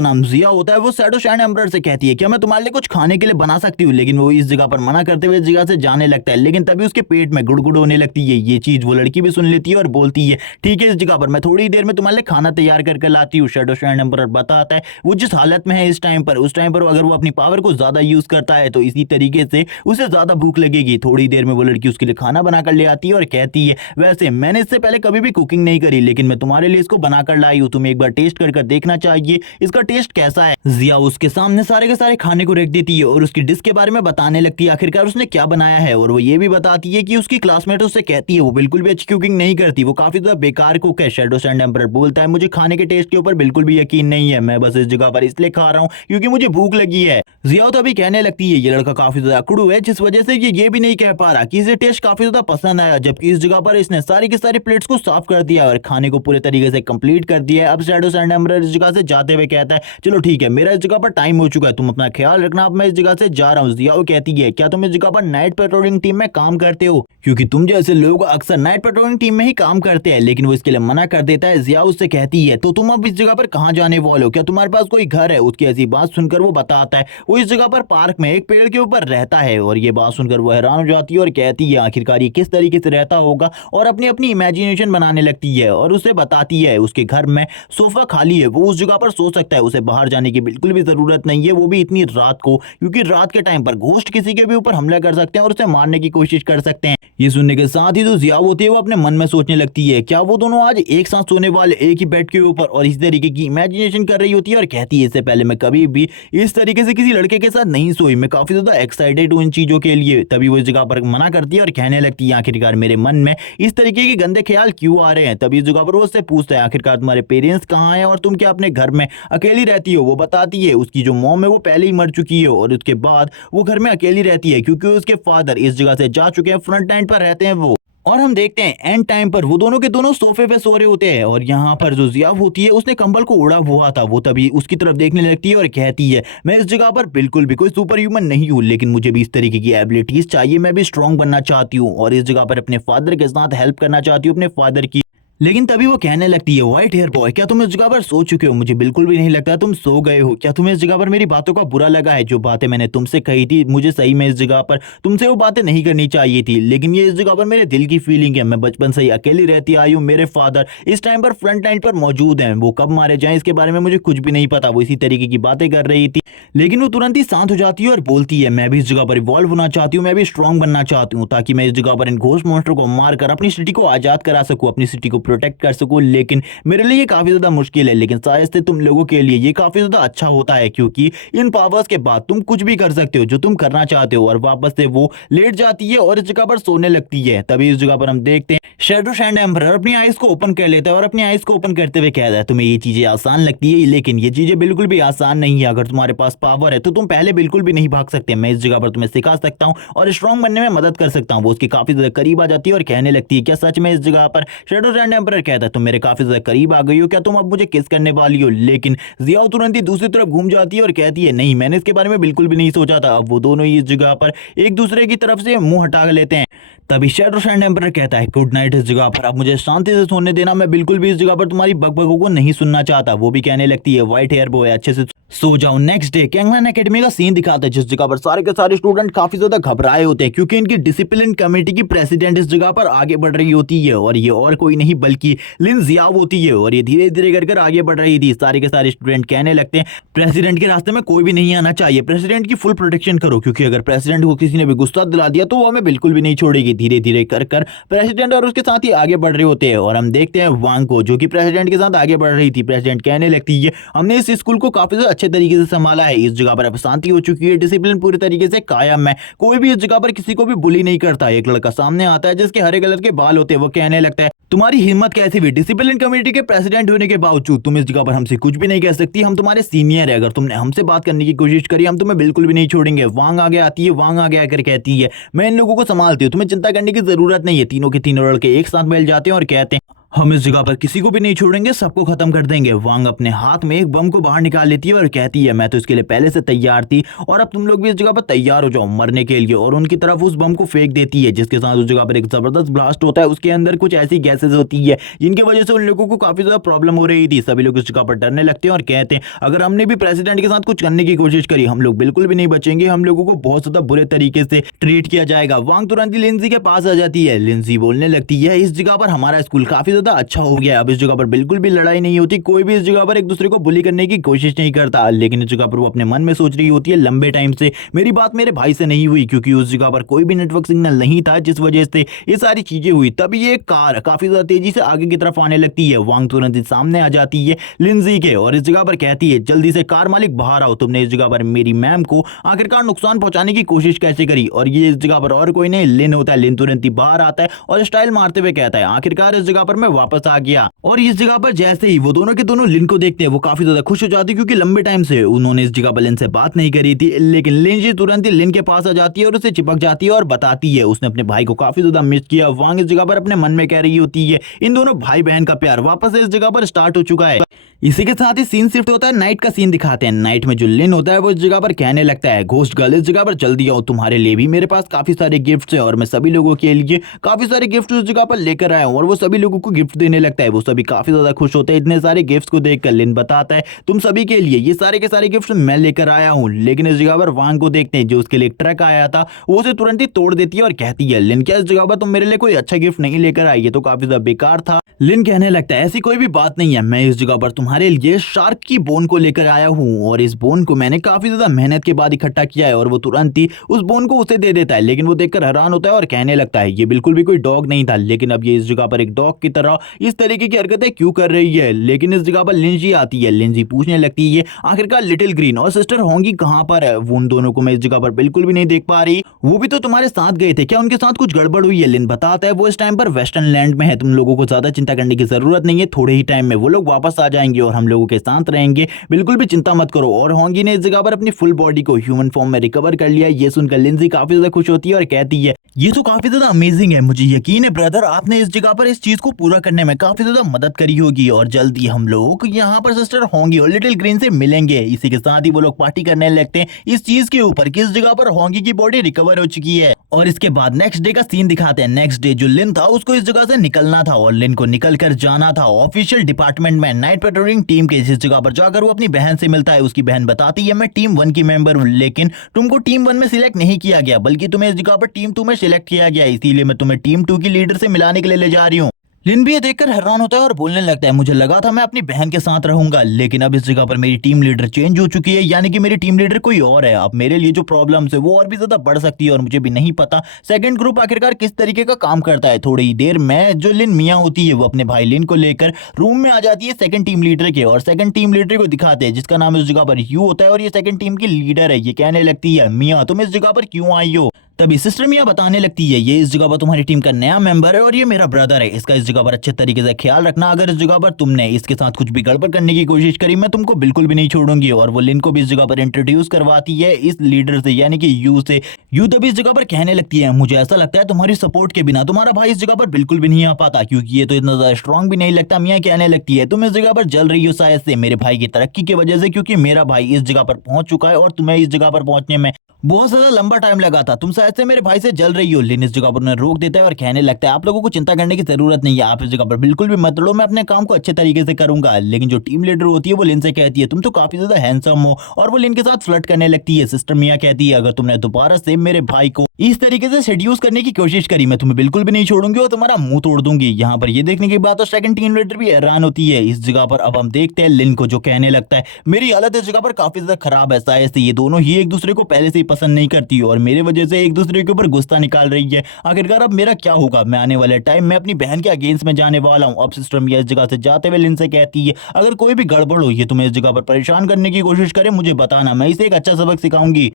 नाम जिया होता है। वो शैडो शैंड एम्परर से कहती है क्या मैं तुम्हारे लिए कुछ खाने के लिए बना सकती हूँ, लेकिन वो इस जगह पर मना करते हुए इस जगह से जाने लगता है। लेकिन तभी उसके पेट में गुड़गुड़ होने लगती है। ये चीज वो लड़की भी सुन लेती है और बोलती है ठीक है इस जगह पर मैं थोड़ी देर में तुम्हारे लिए खाना तैयार करके लाती हूँ। शैडो शैंड एम्परर बताता है वो जिस हालत में है इस टाइम पर, उस टाइम पर अगर वो अपनी पावर को ज्यादा यूज करता है तो इसी तरीके से उसे ज्यादा भूख लगेगी। थोड़ी देर में वो लड़की उसके लिए खाना बनाकर ले आती है और कहती है वैसे मैंने इससे पहले कभी भी कुकिंग नहीं करी, लेकिन मैं तुम्हारे लिए इसको बनाकर लाई हूँ, तुम्हें एक बार टेस्ट कर देखना चाहिए इसका टेस्ट कैसा है। जिया उसके सामने सारे के सारे खाने को रख देती है और उसकी डिश के बारे में बताने लगती है आखिरकार उसने क्या बनाया है। और वो ये भी बताती है कि उसकी क्लासमेट उससे कहती है वो बिल्कुल भी अच्छी कुकिंग नहीं करती, वो काफी ज्यादा बेकार कुक है। शैडो शैंड एम्परर बोलता है मुझे खाने के टेस्ट के ऊपर बिल्कुल भी यकीन नहीं है, मैं बस इस जगह पर इसलिए खा रहा हूँ क्योंकि मुझे भूख लगी है। जिया तो अभी कहने लगती है ये लड़का काफी ज्यादा अकड़ू है जिस वजह से ये भी नहीं कह पा रहा कि इसे टेस्ट काफी ज्यादा पसंद आया, जबकि इस जगह पर इसने सारी की सारी प्लेट्स को साफ कर दिया और खाने को पूरे तरीके से कंप्लीट कर दिया है। अब शैडो शैंड एम्परर इस जगह से जाते हुए कहता है चलो ठीक है मेरा इस जगह पर टाइम हो चुका है, तुम अपना ख्याल रखना, अब मैं इस जगह से जा रहा हूँ। जिया कहती है क्या तुम इस जगह पर नाइट पेट्रोलिंग टीम में काम करते हो, क्योंकि तुम जैसे लोग अक्सर नाइट पेट्रोलिंग टीम में ही काम करते हैं। लेकिन वो इसके लिए मना कर देता है। जिया उससे कहती है तो तुम अब इस जगह पर कहाँ जाने वाले हो, क्या तुम्हारे पास कोई घर है। उसकी ऐसी बात सुनकर वो बताता है वो इस जगह पर पार्क में एक पेड़ के ऊपर रहता है। और ये बात सुनकर वो हैरान हो जाती है और कहती है आखिरकार ये किस तरीके से रहता होगा, और अपनी अपनी इमेजिनेशन बनाने लगती है और उसे बताती है उसके घर में सोफा खाली है, वो उस जगह पर सो सकता है, उसे बाहर जाने की बिल्कुल भी जरूरत नहीं है, वो भी इतनी रात को, क्योंकि रात के टाइम पर घोस्ट किसी के भी ऊपर हमला कर सकते हैं और उसे मारने की कोशिश कर सकते हैं। ये सुनने के साथ ही जो जिया होती है वो अपने मन में सोचने लगती है क्या वो दोनों आज एक साथ सोने वाले एक ही बेड के ऊपर, और इस तरीके की इमेजिनेशन कर रही होती है और कहती है इससे पहले मैं कभी भी इस तरीके से किसी लड़के के साथ नहीं सोई, मैं काफी ज्यादा एक्साइटेड हूँ इन चीजों के लिए। तभी वो इस जगह पर मना करती है और कहने लगती है आखिरकार मेरे मन में इस तरीके के गंदे ख्याल क्यों आ रहे हैं। तभी इस जगह पर वो उससे पूछता है आखिरकार तुम्हारे पेरेंट्स कहाँ हैं और तुम क्या अपने घर में अकेली रहती हो। वो बताती है उसकी जो मॉम है वो पहले ही मर चुकी है और उसके बाद वो घर में अकेली रहती है क्योंकि उसके फादर इस जगह से जा चुके हैं, फ्रंट लाइन पर रहते हैं वो। और हम देखते हैं एंड टाइम पर वो दोनों के दोनों सोफे पे सो रहे होते हैं और यहाँ पर जो जिया होती है उसने कंबल को ओढ़ा हुआ था, वो तभी उसकी तरफ देखने लगती है और कहती है मैं इस जगह पर बिल्कुल भी कोई सुपर ह्यूमन नहीं हूँ, लेकिन मुझे भी इस तरीके की एबिलिटीज चाहिए, मैं भी स्ट्रांग बनना चाहती हूँ और इस जगह पर अपने फादर के साथ हेल्प करना चाहती हूँ अपने फादर की। लेकिन तभी वो कहने लगती है व्हाइट हेयर बॉय क्या तुम इस जगह पर सो चुके हो, मुझे बिल्कुल भी नहीं लगता तुम सो गए हो, क्या तुम्हें इस जगह पर मेरी बातों का बुरा लगा है, जो बातें मैंने तुमसे कही थी मुझे सही में इस जगह पर तुमसे वो बातें नहीं करनी चाहिए थी, लेकिन ये इस जगह पर मेरे दिल की फीलिंग है, मैं बचपन से ही अकेली रहती आई हूँ, मेरे फादर इस टाइम पर फ्रंट लाइन पर मौजूद हैं, वो कब मारे जाएं इसके बारे में मुझे कुछ भी नहीं पता। वो इसी तरीके की बातें कर रही थी, लेकिन वो तुरंत ही शांत हो जाती है और बोलती है मैं भी इस जगह पर इवॉल्व होना चाहती हूँ, मैं भी स्ट्रांग बनना चाहती हूँ ताकि मैं इस जगह पर इन घोस्ट मॉन्स्टर को मारकर अपनी सिटी को आजाद करा सकूँ, अपनी सिटी को प्रोटेक्ट कर सकूँ। लेकिन मेरे लिए ये काफी ज्यादा मुश्किल है, लेकिन शायद से तुम लोगों के लिए ये काफी ज्यादा अच्छा होता है क्योंकि इन पावर्स के बाद तुम कुछ भी कर सकते हो जो तुम करना चाहते हो। और वापस से वो लेट जाती है और इस जगह पर सोने लगती है। तभी इस जगह पर हम देखते हैं शैडो शैंड एम्परर अपनी आईज को ओपन कर लेता है और अपनी आईज को ओपन करते हुए कहता है तुम्हें ये चीजें आसान लगती है, लेकिन ये चीजें बिल्कुल भी आसान नहीं है। अगर तुम्हारे पास पावर है तो तुम पहले बिल्कुल भी नहीं भाग सकते, मैं इस जगह पर तुम्हें सिखा सकता हूँ और स्ट्रांग बनने में मदद कर सकता हूँ। वो उसके काफी ज्यादा करीब आ जाती है और कहने लगती है क्या सच में इस जगह पर। शैडो शैंड एम्परर कहता है तुम मेरे काफी ज्यादा करीब आ गई हो, क्या तुम अब मुझे किस करने वाली हो। लेकिन जिया तुरंत ही दूसरी तरफ घूम जाती है और कहती है नहीं मैंने इसके बारे में बिल्कुल भी नहीं सोचा था। अब वो दोनों ही इस जगह पर एक दूसरे की तरफ से मुंह हटा लेते हैं। तभी शैडो शैंड एम्परर कहता है गुड नाइट इस जगह पर, अब मुझे शांति से सोने देना, मैं बिल्कुल भी इस जगह पर तुम्हारी बकबकों को नहीं सुनना चाहता। वो भी कहने लगती है व्हाइट हेयर बॉय अच्छे से सो जाओ। नेक्स्ट डे कैंगलन एकेडमी का सीन दिखाता है जिस जगह पर सारे के सारे स्टूडेंट काफी ज्यादा घबराए होते हैं क्योंकि इनकी डिसिप्लिन कमेटी की प्रेसिडेंट इस जगह पर आगे बढ़ रही होती है और ये और कोई नहीं बल्कि लिन जियाव होती है और ये धीरे धीरे कर आगे बढ़ रही थी। सारे के सारे स्टूडेंट कहने लगते हैं प्रेसिडेंट के रास्ते में कोई भी नहीं आना चाहिए, प्रेसिडेंट की फुल प्रोटेक्शन करो क्योंकि अगर प्रेसिडेंट को किसी ने भी गुस्सा दिला दिया तो वो हमें बिल्कुल भी नहीं छोड़ छोड़ेगी। धीरे धीरे कर प्रेसिडेंट और उसके साथ ही आगे बढ़ रहे होते हैं और हम देखते हैं वांग को जो कि प्रेसिडेंट के साथ आगे बढ़ रही थी। प्रेसिडेंट कहने लगती है हमने इस स्कूल को काफी अच्छे तरीके से संभाला है, इस जगह पर अब शांति हो चुकी है, डिसिप्लिन पूरी तरीके से कायम है, कोई भी इस जगह पर किसी को भी बुली नहीं करता। एक लड़का सामने आता है जिसके हरे कलर के बाल होते हैं, वो कहने लगता है तुम्हारी हिम्मत कैसी हुई, डिसिप्लिन कम्युनिटी के प्रेसिडेंट होने के बावजूद तुम इस जगह पर हमसे कुछ भी नहीं कह सकती, हम तुम्हारे सीनियर है, अगर तुमने हमसे बात करने की कोशिश करी हम तुम्हें बिल्कुल भी नहीं छोड़ेंगे। वांग आगे आती है, वांग आगे आकर कहती है मैं इन लोगों को संभालती हूँ, तुम्हें चिंता करने की जरूरत नहीं है। तीनों के तीनों लड़के एक साथ मिल जाते हैं और कहते हैं हम इस जगह पर किसी को भी नहीं छोड़ेंगे, सबको खत्म कर देंगे। वांग अपने हाथ में एक बम को बाहर निकाल लेती है और कहती है मैं तो इसके लिए पहले से तैयार थी और अब तुम लोग भी इस जगह पर तैयार हो जाओ मरने के लिए, और उनकी तरफ उस बम को फेंक देती है जिसके साथ उस जगह पर एक जबरदस्त ब्लास्ट होता है। उसके अंदर कुछ ऐसी गैसेज होती है जिनकी वजह से उन लोगों को काफी ज्यादा प्रॉब्लम हो रही थी। सभी लोग इस जगह पर डरने लगते हैं और कहते हैं अगर हमने भी प्रेसिडेंट के साथ कुछ करने की कोशिश करी हम लोग बिल्कुल भी नहीं बचेंगे, हम लोगों को बहुत ज्यादा बुरे तरीके से ट्रीट किया जाएगा। वांग तुरंत ही लिंजी के पास आ जाती है। लिंजी बोलने लगती है इस जगह पर हमारा स्कूल काफी ज्यादा अच्छा हो गया, अब इस जगह पर बिल्कुल भी लड़ाई नहीं होती, कोई भी इस जगह पर एक दूसरे को बुली करने की कोशिश नहीं करता। लेकिन इस जगह पर वो अपने मन में सोच रही होती है लंबे टाइम से मेरी बात मेरे भाई से नहीं हुई, क्योंकि उस जगह पर कोई भी नेटवर्क सिग्नल नहीं था जिस वजह से ये सारी चीजें हुई। तभी ये कार काफी ज्यादा तेजी से आगे की तरफ आने लगती है। वांग तुरंत ही सामने आ जाती है लिंजी के और इस जगह पर कहती है जल्दी से कार मालिक बाहर आओ, तुमने इस जगह पर मेरी मैम को आखिरकार नुकसान पहुंचाने की कोशिश कैसे करी। और ये इस जगह पर और कोई नहीं लिन होता है। लिन तुरंत ही बाहर आता है और स्टाइल मारते हुए कहता है आखिरकार इस जगह पर मैं वापस आ गया। और इस जगह पर जैसे ही वो दोनों के दोनों लिन को देखते हैं वो काफी ज्यादा खुश हो जाती है, क्योंकि लंबे टाइम से उन्होंने इस जगह पर लिन से बात नहीं करी थी। लेकिन लिन जी तुरंत ही लिन के पास आ जाती है और उसे चिपक जाती है और बताती है उसने अपने भाई को काफी ज्यादा मिस किया। वांग इस जगह पर अपने मन में कह रही होती है इन दोनों भाई बहन का प्यार वापस इस जगह पर स्टार्ट हो चुका है। इसी के साथ ही सीन शिफ्ट होता है, नाइट का सीन दिखाते हैं। नाइट में जो लिन होता है वो इस जगह पर कहने लगता है घोस्ट गर्ल इस जगह पर जल्दी आओ, तुम्हारे लिए भी मेरे पास काफी सारे गिफ्ट्स हैं और मैं सभी लोगों के लिए काफी सारे गिफ्ट उस जगह पर लेकर आया हूँ। और वो सभी लोगों को गिफ्ट देने लगता है, वो सभी काफी ज्यादा खुश होते हैं। इतने सारे गिफ्ट्स को देखकर लिन बताता है तुम सभी के लिए ये सारे के सारे गिफ्ट मैं लेकर आया हूँ। लेकिन इस जगह पर वांग को देखते हैं जो उसके लिए ट्रक आया था वो उसे तुरंत ही तोड़ देती है और कहती है लिन क्या इस जगह पर तुम मेरे लिए कोई अच्छा गिफ्ट नहीं लेकर आई, ये तो काफी ज्यादा बेकार था। लिन कहने लगता है ऐसी कोई भी बात नहीं है, मैं इस जगह पर तुम्हारे लिए शार्क की बोन को लेकर आया हूँ और इस बोन को मैंने काफी ज्यादा मेहनत के बाद इकट्ठा किया है। और वो तुरंत ही उस बोन को उसे दे देता है, लेकिन वो देखकर हैरान होता है और कहने लगता है ये बिल्कुल भी कोई डॉग नहीं था, लेकिन अब ये इस जगह पर एक डॉग की तरह इस तरीके की हरकतें क्यों कर रही है। लेकिन इस जगह पर लिंजी आती है। लिंजी पूछने लगती है आखिरकार लिटिल ग्रीन और सिस्टर होंगी कहाँ पर है, वो उन दोनों को मैं इस जगह पर बिल्कुल भी नहीं देख पा रही, वो भी तो तुम्हारे साथ गए थे, क्या उनके साथ कुछ गड़बड़ हुई है। लिन बताता है वो इस टाइम पर वेस्टर्न लैंड में है, तुम लोगों को ज्यादा चिंता करने की जरूरत नहीं है, थोड़े ही टाइम में वो लोग वापस आ जाएंगे और हम लोगों के साथ रहेंगे, बिल्कुल भी चिंता मत करो। और होंगी ने इस जगह पर अपनी फुल बॉडी को ह्यूमन फॉर्म में रिकवर कर लिया। ये सुनकर लिंजी काफी ज्यादा खुश होती है और कहती है ये तो काफी ज्यादा अमेजिंग है, मुझे यकीन है ब्रदर आपने इस जगह पर इस चीज को पूरा करने में काफी ज्यादा मदद करी होगी और जल्दी हम लोग यहाँ पर सिस्टर होंगी और लिटिल ग्रीन से मिलेंगे। इसी के साथ ही वो लोग पार्टी करने लगते हैं इस चीज के ऊपर कि इस जगह पर होंगी की बॉडी रिकवर हो चुकी है। और इसके बाद नेक्स्ट डे का सीन दिखाते हैं। नेक्स्ट डे जो लिन था उसको इस जगह से निकलना था और लिन को निकल कर जाना था ऑफिशियल डिपार्टमेंट में नाइट पेट्रोलिंग टीम के। इस जगह पर जाकर वो अपनी बहन से मिलता है। उसकी बहन बताती है मैं टीम 1 की मेंबर हूँ, लेकिन तुमको टीम 1 में सिलेक्ट नहीं किया गया, बल्कि तुम्हें इस जगह पर टीम 2 में सिलेक्ट किया गया, इसीलिए मैं तुम्हें टीम 2 की लीडर से मिलाने के लिए ले जा रही हूँ। लिन भी ये देखकर हैरान होता है और बोलने लगता है मुझे लगा था मैं अपनी बहन के साथ रहूंगा, लेकिन अब इस जगह पर मेरी टीम लीडर चेंज हो चुकी है, यानी कि मेरी टीम लीडर कोई और है। अब मेरे लिए जो प्रॉब्लम्स है वो और भी ज्यादा बढ़ सकती है और मुझे भी नहीं पता सेकंड ग्रुप आखिरकार किस तरीके का काम करता है। थोड़ी ही देर में जो लिन मियाँ होती है वो अपने भाई लिन को लेकर रूम में आ जाती है सेकंड टीम लीडर के, और सेकंड टीम लीडर को दिखाते हैं जिसका नाम इस जगह पर यू होता है और ये सेकंड टीम की लीडर है। ये कहने लगती है मियाँ तुम इस जगह पर क्यों आई हो। तभी सिस्टर मियाँ बताने लगती है ये इस जगह पर तुम्हारी टीम का नया मेंबर है और ये मेरा ब्रदर है, इसका इस जगह पर अच्छे तरीके से ख्याल रखना, अगर इस जगह पर तुमने इसके साथ कुछ भी गड़बड़ करने की कोशिश करी मैं तुमको बिल्कुल भी नहीं छोड़ूंगी। और वो लिन को भी इस जगह पर इंट्रोड्यूस करवाती है इस लीडर से, यानी कि यू से। यू तभी इस जगह पर कहने लगती है मुझे ऐसा लगता है तुम्हारी सपोर्ट के बिना तुम्हारा भाई इस जगह पर बिल्कुल भी नहीं आ पाता, क्योंकि ये तो इतना ज्यादा स्ट्रॉन्ग भी नहीं लगता। मियाँ कहने लगती है तुम इस जगह पर जल रही हो शायद से मेरे भाई की तरक्की की वजह से, क्योंकि मेरा भाई इस जगह पर पहुंच चुका है और तुम्हें इस जगह पर पहुंचने में बहुत ज्यादा लंबा टाइम लगा था, तुम शायद से मेरे भाई से जल रही हो। लिन इस जगह पर उन्हें रोक देता है और कहने लगता है आप लोगों को चिंता करने की जरूरत नहीं है, आप इस जगह पर बिल्कुल भी मत लड़ो, मैं अपने काम को अच्छे तरीके से करूंगा। लेकिन जो टीम लीडर होती है वो लिन से कहती है तुम तो काफी ज्यादा हैंडसम हो, और वो लिन के साथ फ्लर्ट करने लगती है। सिस्टर मियाँ कहती है अगर तुमने दोबारा से मेरे भाई को इस तरीके से सेड्यूस करने की कोशिश करी मैं तुम्हें बिल्कुल भी नहीं छोड़ूंगी और तुम्हारा मुंह तोड़ दूंगी। यहाँ पर ये देखने के बाद तो सेकंड टीम लीडर भी हैरान होती है। इस जगह पर अब हम देखते हैं लिन को जो कहने लगता है मेरी हालत इस जगह पर काफी ज्यादा खराब है, शायद से ये दोनों ही एक दूसरे को पहले से ही पसंद नहीं करती और मेरे वजह से एक दूसरे के ऊपर गुस्सा निकाल रही है। आखिरकार अब मेरा क्या होगा? मैं आने वाले टाइम में अपनी बहन के अगेंस्ट में जाने वाला हूँ। अब सिस्टर मिया इस जगह से जाते हुए लिन से कहती है, अगर कोई भी गड़बड़ हो, ये तुम्हें इस जगह पर परेशान करने की कोशिश करे, मुझे बताना, मैं इसे एक अच्छा सबक सिखाऊंगी।